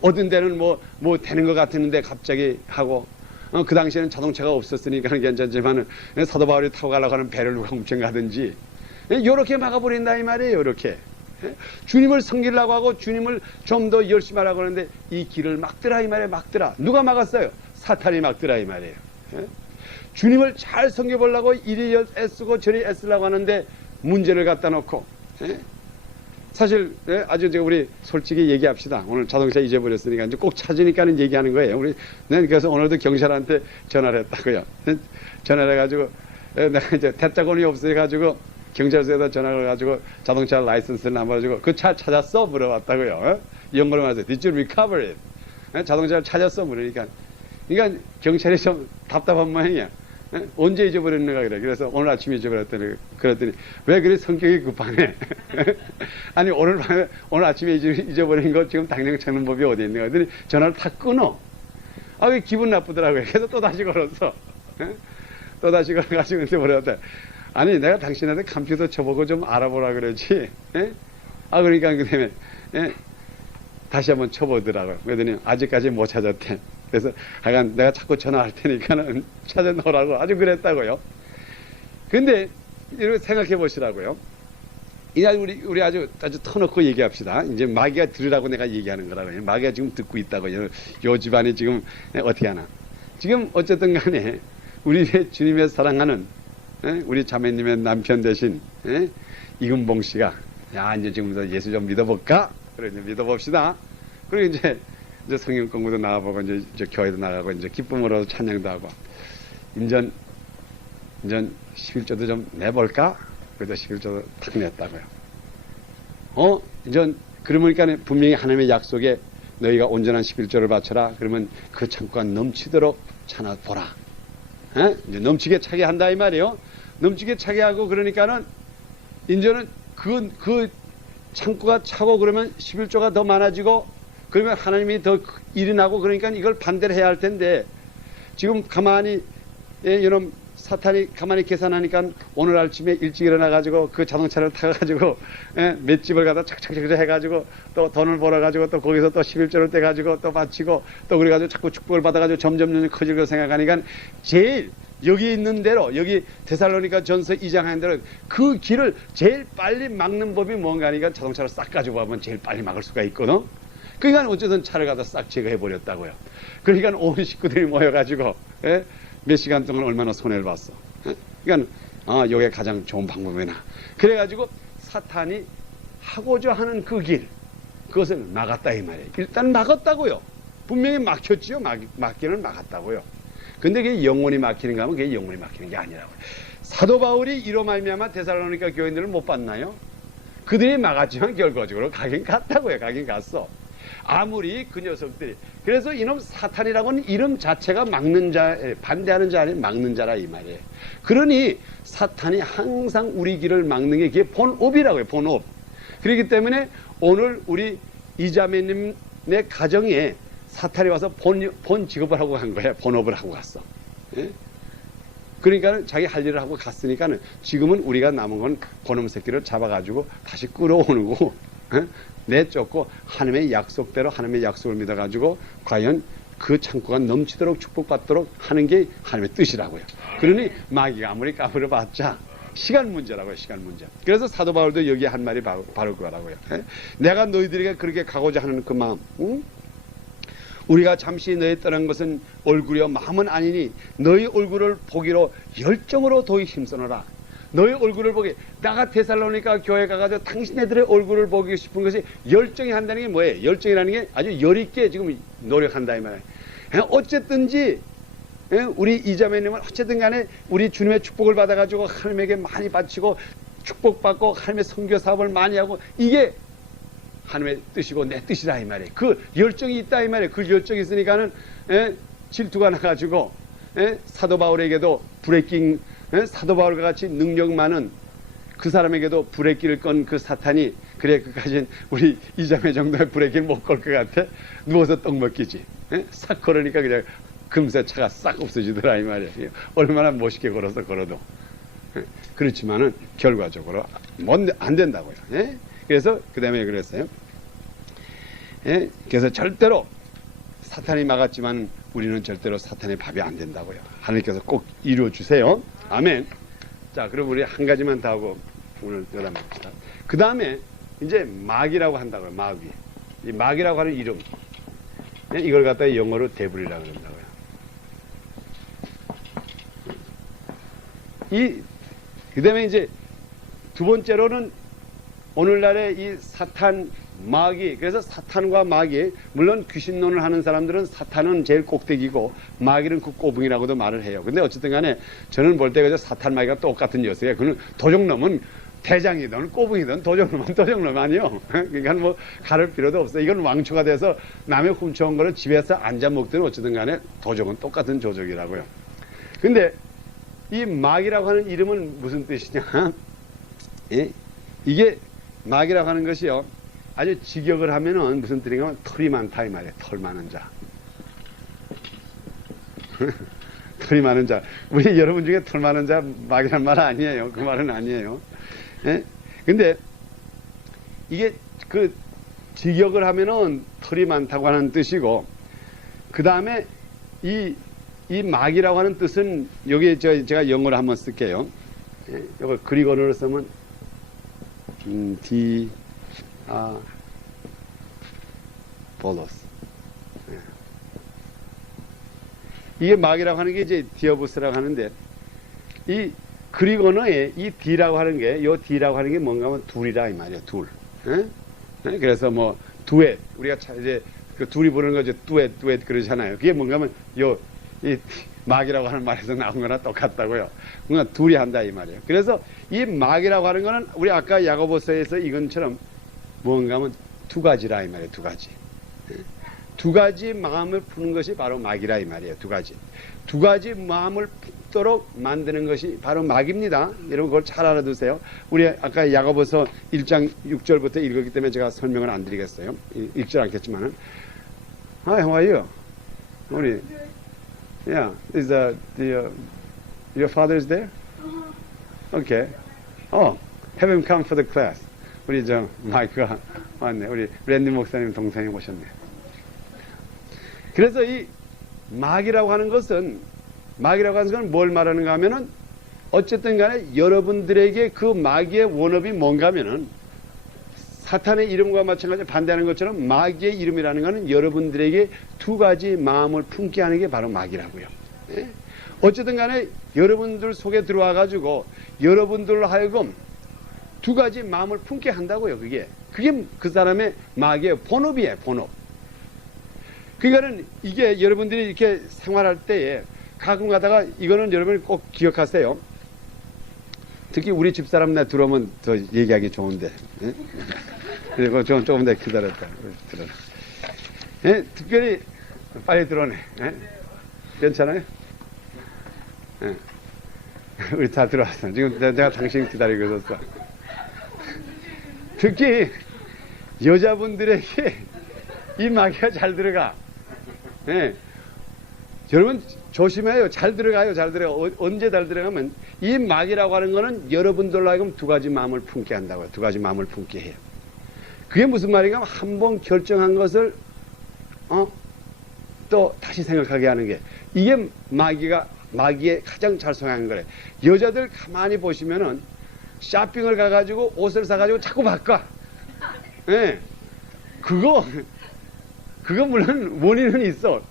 어떤 데는 뭐 되는 것 같았는데 갑자기 하고 그 당시에는 자동차가 없었으니까 괜찮지만 사도 바울이 타고 가려고 하는 배를 누가 훔쳐가든지 요렇게 막아버린다 이 말이에요. 요렇게 주님을 섬기려고 하고 주님을 좀 더 열심히 하려고 하는데 이 길을 막더라 이 말이에요. 막더라. 누가 막았어요? 사탄이 막더라 이 말이에요. 주님을 잘 섬겨보려고 이리 애쓰고 저리 애쓰려고 하는데 문제를 갖다 놓고 사실 아주 우리 솔직히 얘기합시다. 오늘 자동차 잊어버렸으니까 이제 꼭 찾으니까는 얘기하는 거예요. 그래서 오늘도 경찰한테 전화를 했다고요. 전화를 해가지고 내가 이제 대자권이 없어가지고 경찰서에다 전화를 해가지고 자동차 라이선스를 남아가지고 그 차 찾았어? 물어봤다고요. 영어로 말해서 Did you recover it? 자동차를 찾았어? 물으니까 그러니까 경찰이 좀 답답한 모양이야. 언제 잊어버렸는가 그래. 그래서 오늘 아침에 잊어버렸더니 그랬더니 왜 그래 성격이 급하네. 아니 오늘 아침에 잊어버린 거 지금 당장 찾는 법이 어디 있는가 그랬더니 전화를 탁 끊어. 왜 기분 나쁘더라고요. 그래서 또 다시 걸었어. 또 다시 걸어가지고 근데 뭐랬다. 아니 내가 당신한테 컴퓨터 쳐보고 좀 알아보라 그러지. 그러니까 그 다음에 다시 한번 쳐보더라고요. 그랬더니 아직까지 못 찾았대. 그래서 하여간 내가 자꾸 전화할 테니까는 찾아놓으라고 아주 그랬다고요. 근데 이렇게 생각해 보시라고요. 이날 우리 아주 터놓고 얘기합시다. 이제 마귀가 들으라고 내가 얘기하는 거라고요. 마귀가 지금 듣고 있다고요. 요 집안이 지금 어떻게 하나. 지금 어쨌든 간에 우리 주님의 사랑하는 우리 자매님의 남편 대신 이금봉 씨가 야 이제 지금부터 예수 좀 믿어볼까? 그래 이제 믿어봅시다. 그리고 이제 성경 공부도 나가보고 이제 교회도 나가고 이제 기쁨으로 찬양도 하고 인전 11조도 좀 내볼까? 그래도 11조도 탁 냈다고요. 이제 그러니까 분명히 하나님의 약속에 너희가 온전한 11조를 바쳐라. 그러면 그 창고가 넘치도록 차나 보라. 이제 넘치게 차게 한다 이 말이에요. 넘치게 차게 하고 그러니까는 이제는 그 창고가 차고 그러면 11조가 더 많아지고 그러면 하나님이 더 일이 나고 그러니까 이걸 반대로 해야 할 텐데 지금 가만히 이놈 사탄이 가만히 계산하니까 오늘 아침에 일찍 일어나가지고 그 자동차를 타가지고 몇 집을 가다 착착착 해가지고 또 돈을 벌어가지고 또 거기서 또 11조를 떼가지고 또 바치고 또 그래가지고 자꾸 축복을 받아가지고 점점 커질 거 생각하니까 제일 여기 있는 대로 여기 데살로니가 전서 2장 하는 대로 그 길을 제일 빨리 막는 법이 뭔가 하니까 자동차를 싹 가지고 가면 제일 빨리 막을 수가 있거든. 그러니까 어쨌든 차를 갖다 싹 제거해버렸다고요. 그러니까 온 식구들이 모여가지고 몇 시간 동안 얼마나 손해를 봤어. 그러니까 이게 가장 좋은 방법이나 그래가지고 사탄이 하고자 하는 그 길 그것을 막았다 이 말이에요. 일단 막았다고요. 분명히 막혔지요. 막기는 막았다고요. 근데 그게 영원히 막히는가 하면 그게 영원히 막히는 게 아니라고요. 사도 바울이 이로 말미암아 데살로니가 교인들을 못 봤나요? 그들이 막았지만 결과적으로 가긴 갔다고요. 가긴 갔어. 아무리 그 녀석들이 그래서 이놈 사탄이라고는 이름 자체가 막는 자 반대하는 자 아니면 막는 자라 이 말이에요. 그러니 사탄이 항상 우리 길을 막는 게 그게 본업이라고요. 본업. 그렇기 때문에 오늘 우리 이자매님의 가정에 사탄이 와서 본 직업을 하고 간 거예요. 본업을 하고 갔어. 예? 그러니까 자기 할 일을 하고 갔으니까는 지금은 우리가 남은 건 그놈 새끼를 잡아가지고 다시 끌어오는 거고 내쫓고 하나님의 약속대로 하나님의 약속을 믿어가지고 과연 그 창고가 넘치도록 축복받도록 하는 게 하나님의 뜻이라고요. 그러니 마귀가 아무리 까불어봤자 시간 문제라고요. 시간 문제. 그래서 사도 바울도 여기에 한 말이 바로 그거라고요. 내가 너희들에게 그렇게 가고자 하는 그 마음 우리가 잠시 너희 떠난 것은 얼굴이요 마음은 아니니 너희 얼굴을 보기로 열정으로 더욱 힘쓰노라. 너희 얼굴을 보기 나가 데살로니가 교회 가가지고 당신네들의 얼굴을 보기 싶은 것이 열정이 한다는 게 뭐예요? 열정이라는 게 아주 열있게 지금 노력한다 이 말이에요. 어쨌든지 우리 이자매님은 어쨌든 간에 우리 주님의 축복을 받아가지고 하나님에게 많이 바치고 축복받고 하나님의 선교 사업을 많이 하고 이게 하나님의 뜻이고 내 뜻이다 이 말이에요. 그 열정이 있다 이 말이에요. 그 열정이 있으니까는 질투가 나가지고 사도 바울에게도 브레이킹 사도 바울과 같이 능력 많은 그 사람에게도 브레이크를 건 그 사탄이 그래 그까진 우리 이자매 정도의 브레이크를 못 걸 것 같아 누워서 떡 먹기지 싹 걸으니까 그냥 금세 차가 싹 없어지더라 이 말이에요. 얼마나 멋있게 걸어서 걸어도 그렇지만은 결과적으로 안 된다고요. 그래서 그 다음에 그랬어요. 그래서 절대로 사탄이 막았지만 우리는 절대로 사탄의 밥이 안 된다고요. 하나님께서 꼭 이루어 주세요. 아멘. 자, 그럼 우리 한 가지만 더 하고 오늘 여담 봅시다. 그 다음에 이제 마귀라고 한다고요. 마귀. 이 마귀라고 하는 이름. 이걸 갖다가 영어로 데블이라고 그런다고요. 그 다음에 이제 두 번째로는 오늘날의 이 사탄, 마귀, 그래서 사탄과 마귀, 물론 귀신론을 하는 사람들은 사탄은 제일 꼭대기고 마귀는 그 꼬붕이라고도 말을 해요. 근데 어쨌든 간에 저는 볼 때 그저 사탄 마귀가 똑같은 녀석이에요. 그는 도적놈은 대장이든 꼬붕이든 도적놈은 도적놈 아니요. 그러니까 뭐 가를 필요도 없어요. 이건 왕초가 돼서 남의 훔쳐온 거를 집에서 앉아 먹든 어쨌든 간에 도적은 똑같은 조적이라고요. 근데 이 마귀라고 하는 이름은 무슨 뜻이냐? 이게 마귀라고 하는 것이요. 아주 직역을 하면은 무슨 뜻인가 하면 털이 많다 이 말이에요. 털 많은 자. 털이 많은 자. 우리 여러분 중에 털 많은 자 마귀란 말 아니에요. 그 말은 아니에요. 근데 이게 그 직역을 하면은 털이 많다고 하는 뜻이고 그 다음에 이 마귀라고 하는 뜻은 여기 제가 영어로 한번 쓸게요. 이걸 그리고어로 쓰면 디아볼로스. 이게 막이라고 하는 게 이제 디어보스라고 하는데, 이 그리고 언어에 이 D라고 하는 게, 요 D라고 하는 게 뭔가 하면 둘이라 이 말이에요, 둘. 그래서 뭐, 두엣, 우리가 이제 그 둘이 부르는 거 이제 듀엣 그러잖아요. 그게 뭔가 하면 이 막이라고 하는 말에서 나온 거나 똑같다고요. 뭔가 둘이 한다 이 말이에요. 그래서 이 막이라고 하는 거는 우리 아까 야고보서에서 이건처럼 뭔가 하면 두 가지라 이 말이에요, 두 가지. 두 가지 마음을 푸는 것이 바로 막이라 이 말이에요, 두 가지. 두 가지 마음을 품도록 만드는 것이 바로 막입니다. 여러분 그걸 잘 알아두세요. 우리 아까 야고보서 1장 6절부터 읽었기 때문에 제가 설명을 안 드리겠어요. 읽질 않겠지만은. Hi, how are you? 우리, yeah, is your father is there? Okay. Oh, have him come for the class. 우리 마이크가 왔네. 우리 랜디 목사님 동생이 오셨네. 그래서 이 막이라고 하는 것은 뭘 말하는가 하면은 어쨌든 간에 여러분들에게 그 마귀의 원업이 뭔가 하면은 사탄의 이름과 마찬가지로 반대하는 것처럼 마귀의 이름이라는 것은 여러분들에게 두 가지 마음을 품게 하는 게 바로 막이라고요. 예? 어쨌든 간에 여러분들 속에 들어와 가지고 여러분들로 하여금 두 가지 마음을 품게 한다고요. 그게 그 사람의 마귀의 본업이에요. 본업. 그러니까는 이게 여러분들이 이렇게 생활할 때에 가끔 가다가 이거는 여러분 꼭 기억하세요. 특히 우리 집사람 나 들어오면 더 얘기하기 좋은데. 예? 그리고 조금 더 기다렸다. 예? 특별히 빨리 들어오네. 예? 괜찮아요? 예. 우리 다 들어왔어. 지금 내가 당신 기다리고 있었어. 특히 여자분들에게 이 마귀가 잘 들어가. 예. 여러분 조심해요. 잘 들어가요. 잘 들어가. 언제 잘 들어가면 이 마귀라고 하는 거는 여러분들로 하여금 두 가지 마음을 품게 한다고요. 두 가지 마음을 품게 해요. 그게 무슨 말인가? 한 번 결정한 것을 또 다시 생각하게 하는 게 이게 마귀의 가장 잘 성향인 거래요. 여자들 가만히 보시면은 쇼핑을 가가지고 옷을 사가지고 자꾸 바꿔. 예. 그거 물론 원인은 있어.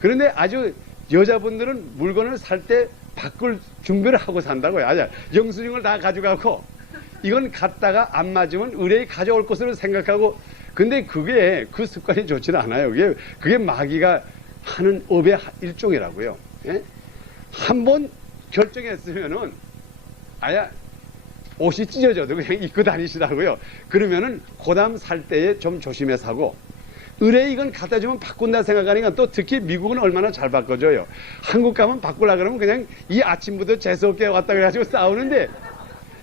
그런데 아주 여자분들은 물건을 살 때 바꿀 준비를 하고 산다고요. 아주 영수증을 다 가져가고 이건 갔다가 안 맞으면 의뢰에 가져올 것으로 생각하고 근데 그게 그 습관이 좋지는 않아요. 그게 마귀가 하는 업의 일종이라고요. 예? 한번 결정했으면은 아야 옷이 찢어져도 그냥 입고 다니시라고요. 그러면은 고담 살 때에 좀 조심해 사고 의뢰 이건 갖다 주면 바꾼다 생각하니까 또 특히 미국은 얼마나 잘 바꿔줘요. 한국 가면 바꾸려 그러면 그냥 이 아침부터 재수없게 왔다 그래가지고 싸우는데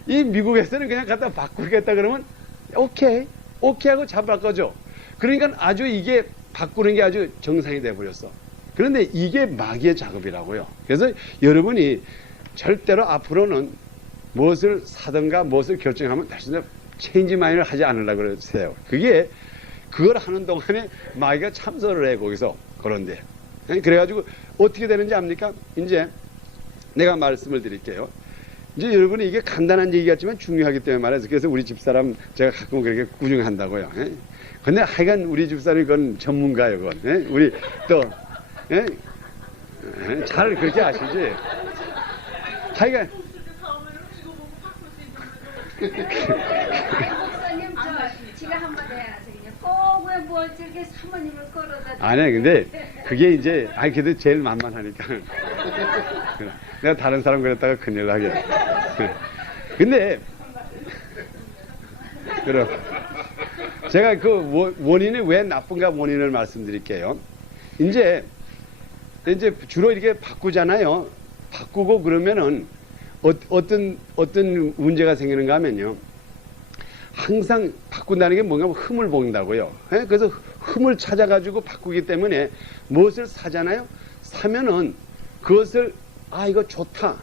이 미국에서는 그냥 갖다 바꾸겠다 그러면 오케이 하고 잘 바꿔줘. 그러니까 아주 이게 바꾸는 게 아주 정상이 돼버렸어. 그런데 이게 마귀의 작업이라고요. 그래서 여러분이 절대로 앞으로는 무엇을 사든가 무엇을 결정하면 다시 체인지 마인드를 하지 않으려고 그러세요. 그걸 하는 동안에 마귀가 참선을 해 거기서 그런데 그래가지고 어떻게 되는지 압니까? 이제 내가 말씀을 드릴게요. 이제 여러분이 이게 간단한 얘기 같지만 중요하기 때문에 말해서 그래서 우리 집사람 제가 가끔 그렇게 구중한다고요. 근데 하여간 우리 집사람이 그건 전문가예요. 그건 우리 또 잘 그렇게 아시지. 하여간 목사님 지가 한마디 해야지 그냥 꼭 왜 뭘 저렇게 사모님을 끌어다 아니 근데 그게 이제 그래도 제일 만만하니까 내가 다른 사람 그랬다가 큰일 나게 근데 그럼 제가 그 원인이 왜 나쁜가 원인을 말씀드릴게요. 이제 주로 이렇게 바꾸잖아요. 바꾸고 그러면은 어떤 문제가 생기는가 하면요. 항상 바꾼다는 게 뭔가 흠을 본다고요. 그래서 흠을 찾아가지고 바꾸기 때문에 무엇을 사잖아요. 사면은 그것을 이거 좋다.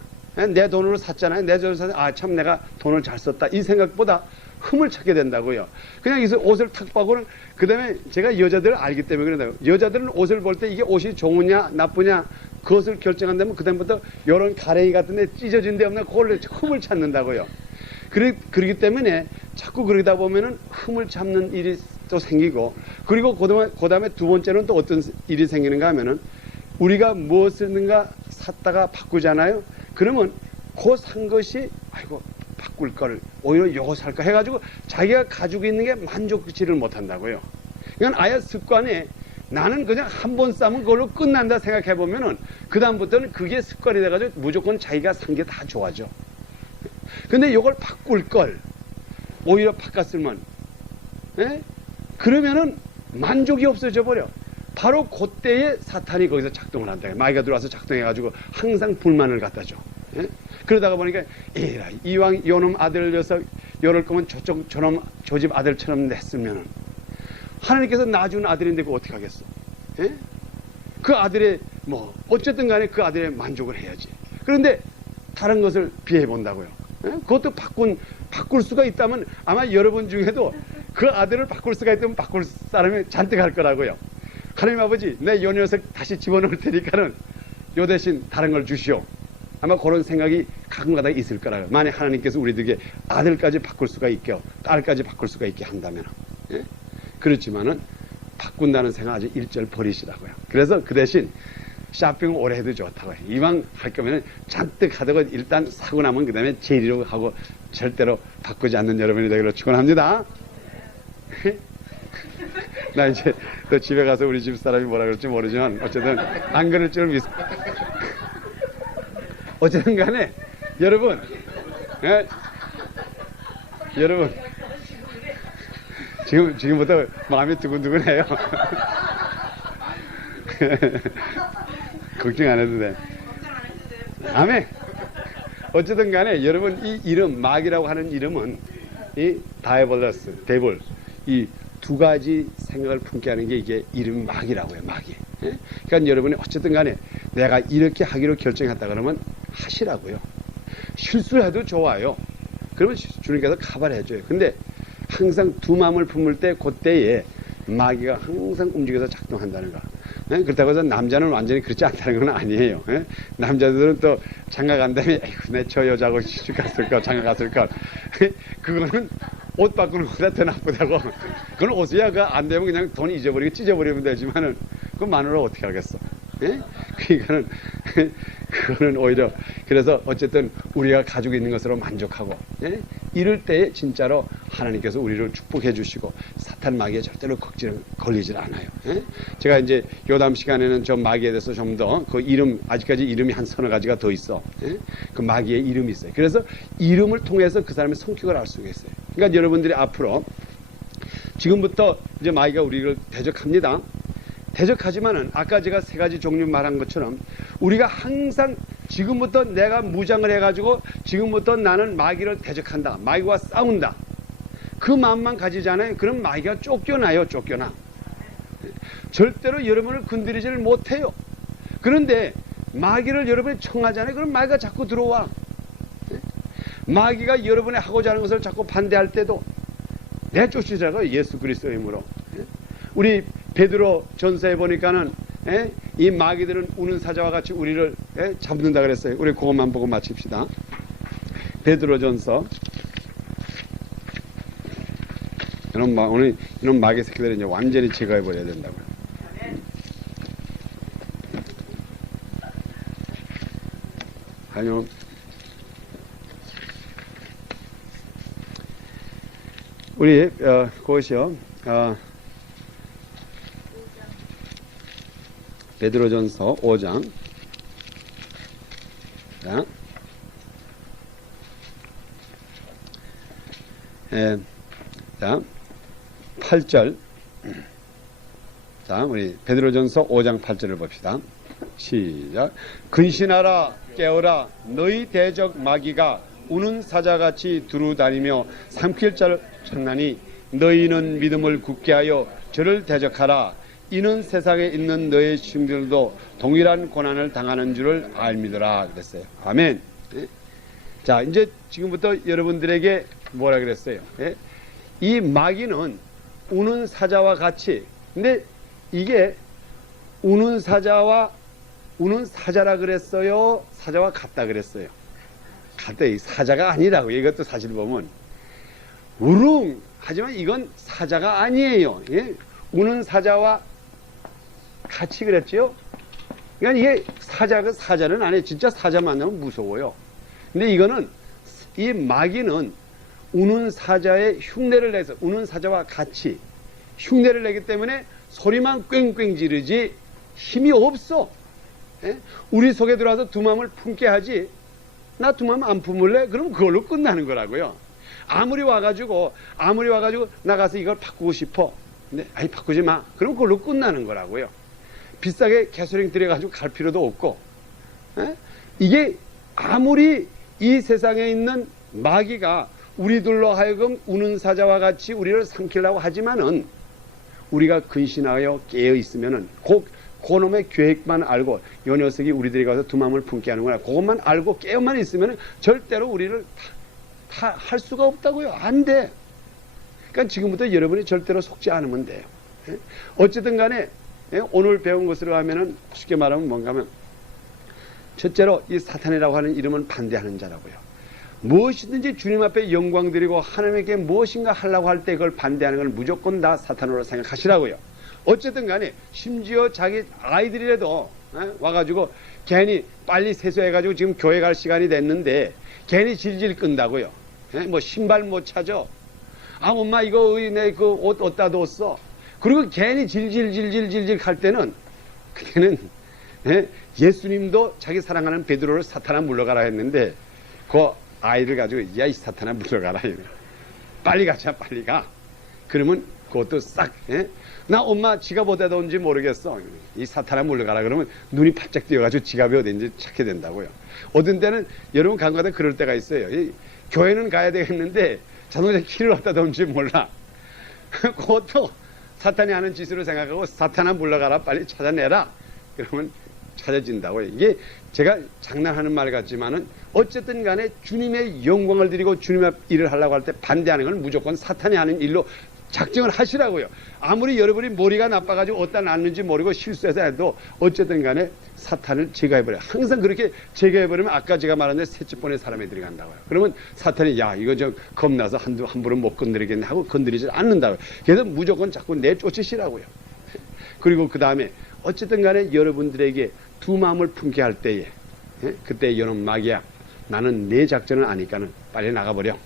내 돈으로 샀잖아요. 내 돈으로 사서 참 내가 돈을 잘 썼다. 이 생각보다 흠을 찾게 된다고요. 그냥 여기서 옷을 탁 봐고는 그 다음에 제가 여자들을 알기 때문에 그런다고. 여자들은 옷을 볼 때 이게 옷이 좋으냐 나쁘냐 그것을 결정한다면 그 다음부터 이런 가랭이 같은 데 찢어진 데 없나 그걸 흠을 찾는다고요. 그러기 때문에 자꾸 그러다 보면은 흠을 잡는 일이 또 생기고, 그리고 그 다음에 두 번째는 또 어떤 일이 생기는가 하면은 우리가 무엇을든가 샀다가 바꾸잖아요. 그러면 그 산 것이 아이고 바꿀 걸 오히려 요거 살까 해가지고 자기가 가지고 있는 게 만족지를 못한다고요. 그러니까 아예 습관에 나는 그냥 한 번 싸면 그걸로 끝난다 생각해 보면은 그 다음부터는 그게 습관이 돼가지고 무조건 자기가 산 게 다 좋아져. 근데 요걸 바꿀 걸 오히려 바꿨으면, 예? 그러면은 만족이 없어져 버려. 바로 그때에 사탄이 거기서 작동을 한다. 마귀가 들어와서 작동해가지고 항상 불만을 갖다 줘. 예? 그러다가 보니까 에라 이왕 요놈 아들 녀석 요럴 거면 저놈 저 집 아들처럼 냈으면은 하나님께서 낳아준 아들인데 그거 어떻게 하겠어? 예? 그 아들의 뭐 어쨌든 간에 그 아들의 만족을 해야지. 그런데 다른 것을 비해 본다고요. 예? 그것도 바꿀 수가 있다면 아마 여러분 중에도 그 아들을 바꿀 수가 있다면 바꿀 사람이 잔뜩 할 거라고요. 하나님 아버지 내 요 녀석 다시 집어넣을 테니까는 요 대신 다른 걸 주시오. 아마 그런 생각이 가끔가다 있을 거라고요. 만약 하나님께서 우리들에게 아들까지 바꿀 수가 있게 딸까지 바꿀 수가 있게 한다면. 예? 그렇지만은 바꾼다는 생각 아주 일절 버리시라고요. 그래서 그 대신 쇼핑 오래 해도 좋다고요. 이왕 할 거면 잔뜩 하다가 일단 사고 나면 그 다음에 제리로 하고 절대로 바꾸지 않는 여러분이 되기를 축원합니다. 나 이제 또 집에 가서 우리 집 사람이 뭐라 그럴지 모르지만 어쨌든 안 그럴 줄 믿. 어쨌든 간에 여러분, 예? 여러분 지금부터 마음이 두근두근해요. 걱정 안 해도 돼. 아멘. 어쨌든 간에 여러분 이 이름 마귀라고 하는 이름은 이 다이볼러스, 데블 이 두 가지 생각을 품게 하는 게 이게 이름 마귀라고 해요. 마귀. 예? 그러니까 여러분이 어쨌든 간에 내가 이렇게 하기로 결정했다 그러면 하시라고요. 실수를 해도 좋아요. 그러면 주님께서 가발해 줘요. 근데 항상 두 마음을 품을 때 그때에 마귀가 항상 움직여서 작동한다는 거. 예? 그렇다고 해서 남자는 완전히 그렇지 않다는 건 아니에요. 예? 남자들은 또 장가 간 다음에 내 저 여자하고 시집 갔을까 장가 갔을까 그거는 옷 바꾸는 것보다 더 나쁘다고. 그건 옷이야 그 안 되면 그냥 돈 잊어버리고 찢어버리면 되지만은 그 마누라 어떻게 하겠어. 예? 그거는 오히려 그래서 어쨌든 우리가 가지고 있는 것으로 만족하고, 예? 이럴 때에 진짜로 하나님께서 우리를 축복해 주시고 사탄 마귀에 절대로 걸리질 않아요. 예? 제가 이제 요담 시간에는 저 마귀에 대해서 좀 더 그 이름 아직까지 이름이 한 서너 가지가 더 있어. 예? 그 마귀의 이름이 있어요. 그래서 이름을 통해서 그 사람의 성격을 알 수가 있어요. 그러니까 여러분들이 앞으로 지금부터 이제 마귀가 우리를 대적합니다. 대적하지만은 아까 제가 세 가지 종류 말한 것처럼 우리가 항상 지금부터 내가 무장을 해가지고 지금부터 나는 마귀를 대적한다. 마귀와 싸운다. 그 마음만 가지잖아요. 그럼 마귀가 쫓겨나요. 쫓겨나. 절대로 여러분을 건드리지를 못해요. 그런데 마귀를 여러분이 청하잖아요. 그럼 마귀가 자꾸 들어와. 마귀가 여러분이 하고자 하는 것을 자꾸 반대할 때도 내쫓으자고 예수 그리스도의 이름으로. 우리 베드로 전서에 보니까는 이 마귀들은 우는 사자와 같이 우리를 잡는다 그랬어요. 우리 그것만 보고 마칩시다. 베드로 전서. 오늘 이런 마귀 새끼들은 이제 완전히 제거해 버려야 된다고요. 아니요. 우리 그것이요. 베드로전서 5장. 자, 8절. 자, 우리 베드로전서 5장 8절을 봅시다. 시작. 근신하라 깨어라 너희 대적 마귀가 우는 사자같이 두루다니며 삼킬 자를 찾나니 너희는 믿음을 굳게 하여 저를 대적하라. 이는 세상에 있는 너희 친구들도 동일한 고난을 당하는 줄을 알미더라 그랬어요. 아멘. 자, 이제 지금부터 여러분들에게 뭐라 그랬어요? 이 마귀는 우는 사자와 같이, 근데 이게 우는 사자라 그랬어요? 사자와 같다 그랬어요? 가뜩 사자가 아니라고. 이것도 사실 보면 우릉 하지만 이건 사자가 아니에요. 예? 우는 사자와 같이 그랬죠. 그러니까 이게 사자는 아니에요. 진짜 사자 만나면 무서워요. 근데 이거는 이 마귀는 우는 사자의 흉내를 내서 우는 사자와 같이 흉내를 내기 때문에 소리만 꽹꽹 지르지 힘이 없어. 예? 우리 속에 들어와서 두 마음을 품게 하지. 나 두 마음 안 품을래? 그럼 그걸로 끝나는 거라고요. 아무리 와가지고 나가서 이걸 바꾸고 싶어. 근데 아니 바꾸지 마. 그럼 그걸로 끝나는 거라고요. 비싸게 개소링 들여가지고 갈 필요도 없고. 에? 이게 아무리 이 세상에 있는 마귀가 우리들로 하여금 우는 사자와 같이 우리를 삼키려고 하지만은 우리가 근신하여 깨어 있으면은 그놈의 계획만 알고 요 녀석이 우리들이 가서 두 마음을 품게 하는구나. 그것만 알고 깨어만 있으면은 절대로 우리를 다 할 수가 없다고요. 안 돼. 그러니까 지금부터 여러분이 절대로 속지 않으면 돼요. 예? 어쨌든 간에 예? 오늘 배운 것으로 하면은 쉽게 말하면 뭔가 하면 첫째로 이 사탄이라고 하는 이름은 반대하는 자라고요. 무엇이든지 주님 앞에 영광 드리고 하나님에게 무엇인가 하려고 할 때 그걸 반대하는 건 무조건 다 사탄으로 생각하시라고요. 어쨌든 간에 심지어 자기 아이들이라도 와가지고 괜히 빨리 세수해가지고 지금 교회 갈 시간이 됐는데 괜히 질질 끈다고요. 뭐 신발 못 찾아. 아 엄마 이거 내 그 옷 어디다 뒀어. 그리고 괜히 질질 갈 때는 그때는 예수님도 자기 사랑하는 베드로를 사탄아 물러가라 했는데 그 아이를 가지고 야 이 사탄아 물러가라. 빨리 가자 빨리 가. 그러면 그것도 싹 나 엄마 지갑 어디다 뒀는지 모르겠어. 이 사탄아 물러가라 그러면 눈이 바짝 띄어가지고 지갑이 어딘지 찾게 된다고요. 어떤 때는 여러분 간과하다 그럴 때가 있어요. 교회는 가야 되겠는데 자동차 키를 어디다 뒀는지 몰라. 그것도 사탄이 하는 짓으로 생각하고 사탄아 물러가라 빨리 찾아내라. 그러면 찾아진다고요. 이게 제가 장난하는 말 같지만은 어쨌든 간에 주님의 영광을 드리고 주님의 일을 하려고 할 때 반대하는 건 무조건 사탄이 하는 일로 작정을 하시라고요. 아무리 여러분이 머리가 나빠가지고 어디다 놨는지 모르고 실수해서 해도 어쨌든 간에 사탄을 제거해버려요. 항상 그렇게 제거해버리면 아까 제가 말한 셋째 번의 사람이 들어간다고요. 그러면 사탄이 야 이거 좀 겁나서 함부로 못 건드리겠네 하고 건드리지 않는다고요. 그래서 무조건 자꾸 내쫓으시라고요. 그리고 그 다음에 어쨌든 간에 여러분들에게 두 마음을 품게 할 때에 그때 여러분 마귀야 나는 내 작전을 아니까는 빨리 나가버려.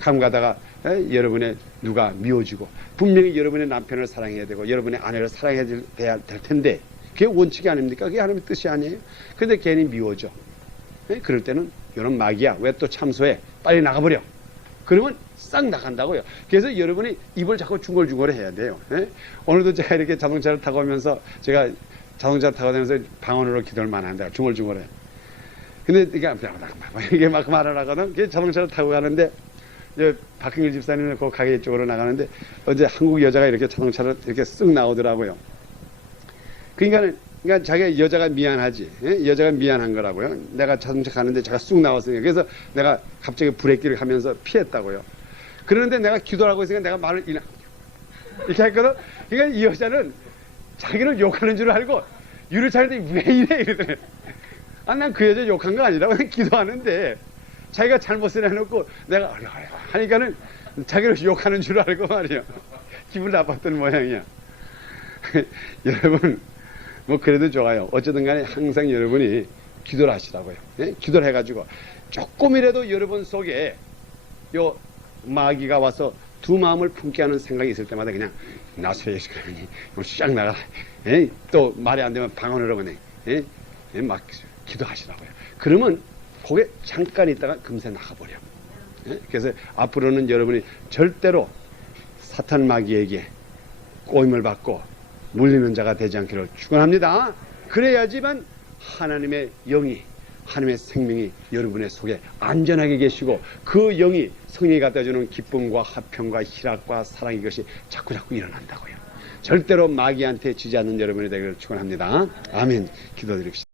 감 가다가 여러분의 누가 미워지고 분명히 여러분의 남편을 사랑해야 되고 여러분의 아내를 사랑해야 될 텐데 그게 원칙이 아닙니까? 그게 하나님의 뜻이 아니에요? 근데 괜히 미워져. 그럴 때는 이런 마귀야 왜 또 참소해? 빨리 나가버려. 그러면 싹 나간다고요. 그래서 여러분이 입을 자꾸 중얼중얼 해야 돼요. 오늘도 제가 이렇게 자동차를 타고 오면서 제가 자동차 타고 다니면서 방언으로 기도를 많이 한다. 중얼중얼해. 근데 이게 막 말을 하거든. 자동차를 타고 가는데 박흥일 집사님은 그 가게 쪽으로 나가는데 어제 한국 여자가 이렇게 자동차를 이렇게 쓱 나오더라고요. 그러니까 자기가 여자가 미안하지. 여자가 미안한 거라고요. 내가 자동차 가는데 제가 쑥 나왔으니까. 그래서 내가 갑자기 브레이크를 하면서 피했다고요. 그러는데 내가 기도를 하고 있으니까 내가 말을 이렇게 했거든. 그러니까 이 여자는 자기를 욕하는 줄 알고 유를 차는데 왜 이래 이러더래. 아, 난 그 여자 욕한 거 아니라 그냥 기도하는데 자기가 잘못을 해놓고 내가 하니까는 자기를 욕하는 줄 알고 말이야. 기분 나빴던 모양이야. 여러분 뭐 그래도 좋아요. 어쨌든 간에 항상 여러분이 기도를 하시라고요. 기도를 해가지고 조금이라도 여러분 속에 요 마귀가 와서 두 마음을 품게 하는 생각이 있을 때마다 그냥 나서야 쫙 나가라. 또 말이 안 되면 방언으로 그냥 막 기도하시라고요. 그러면 그게 잠깐 있다가 금세 나가버려. 그래서 앞으로는 여러분이 절대로 사탄 마귀에게 꼬임을 받고 물리는 자가 되지 않기를 축원합니다. 그래야지만 하나님의 영이 하나님의 생명이 여러분의 속에 안전하게 계시고 그 영이 성령이 갖다주는 기쁨과 화평과 희락과 사랑 이것이 자꾸 일어난다고요. 절대로 마귀한테 지지 않는 여러분이 되기를 축원합니다. 아멘. 기도드립시다.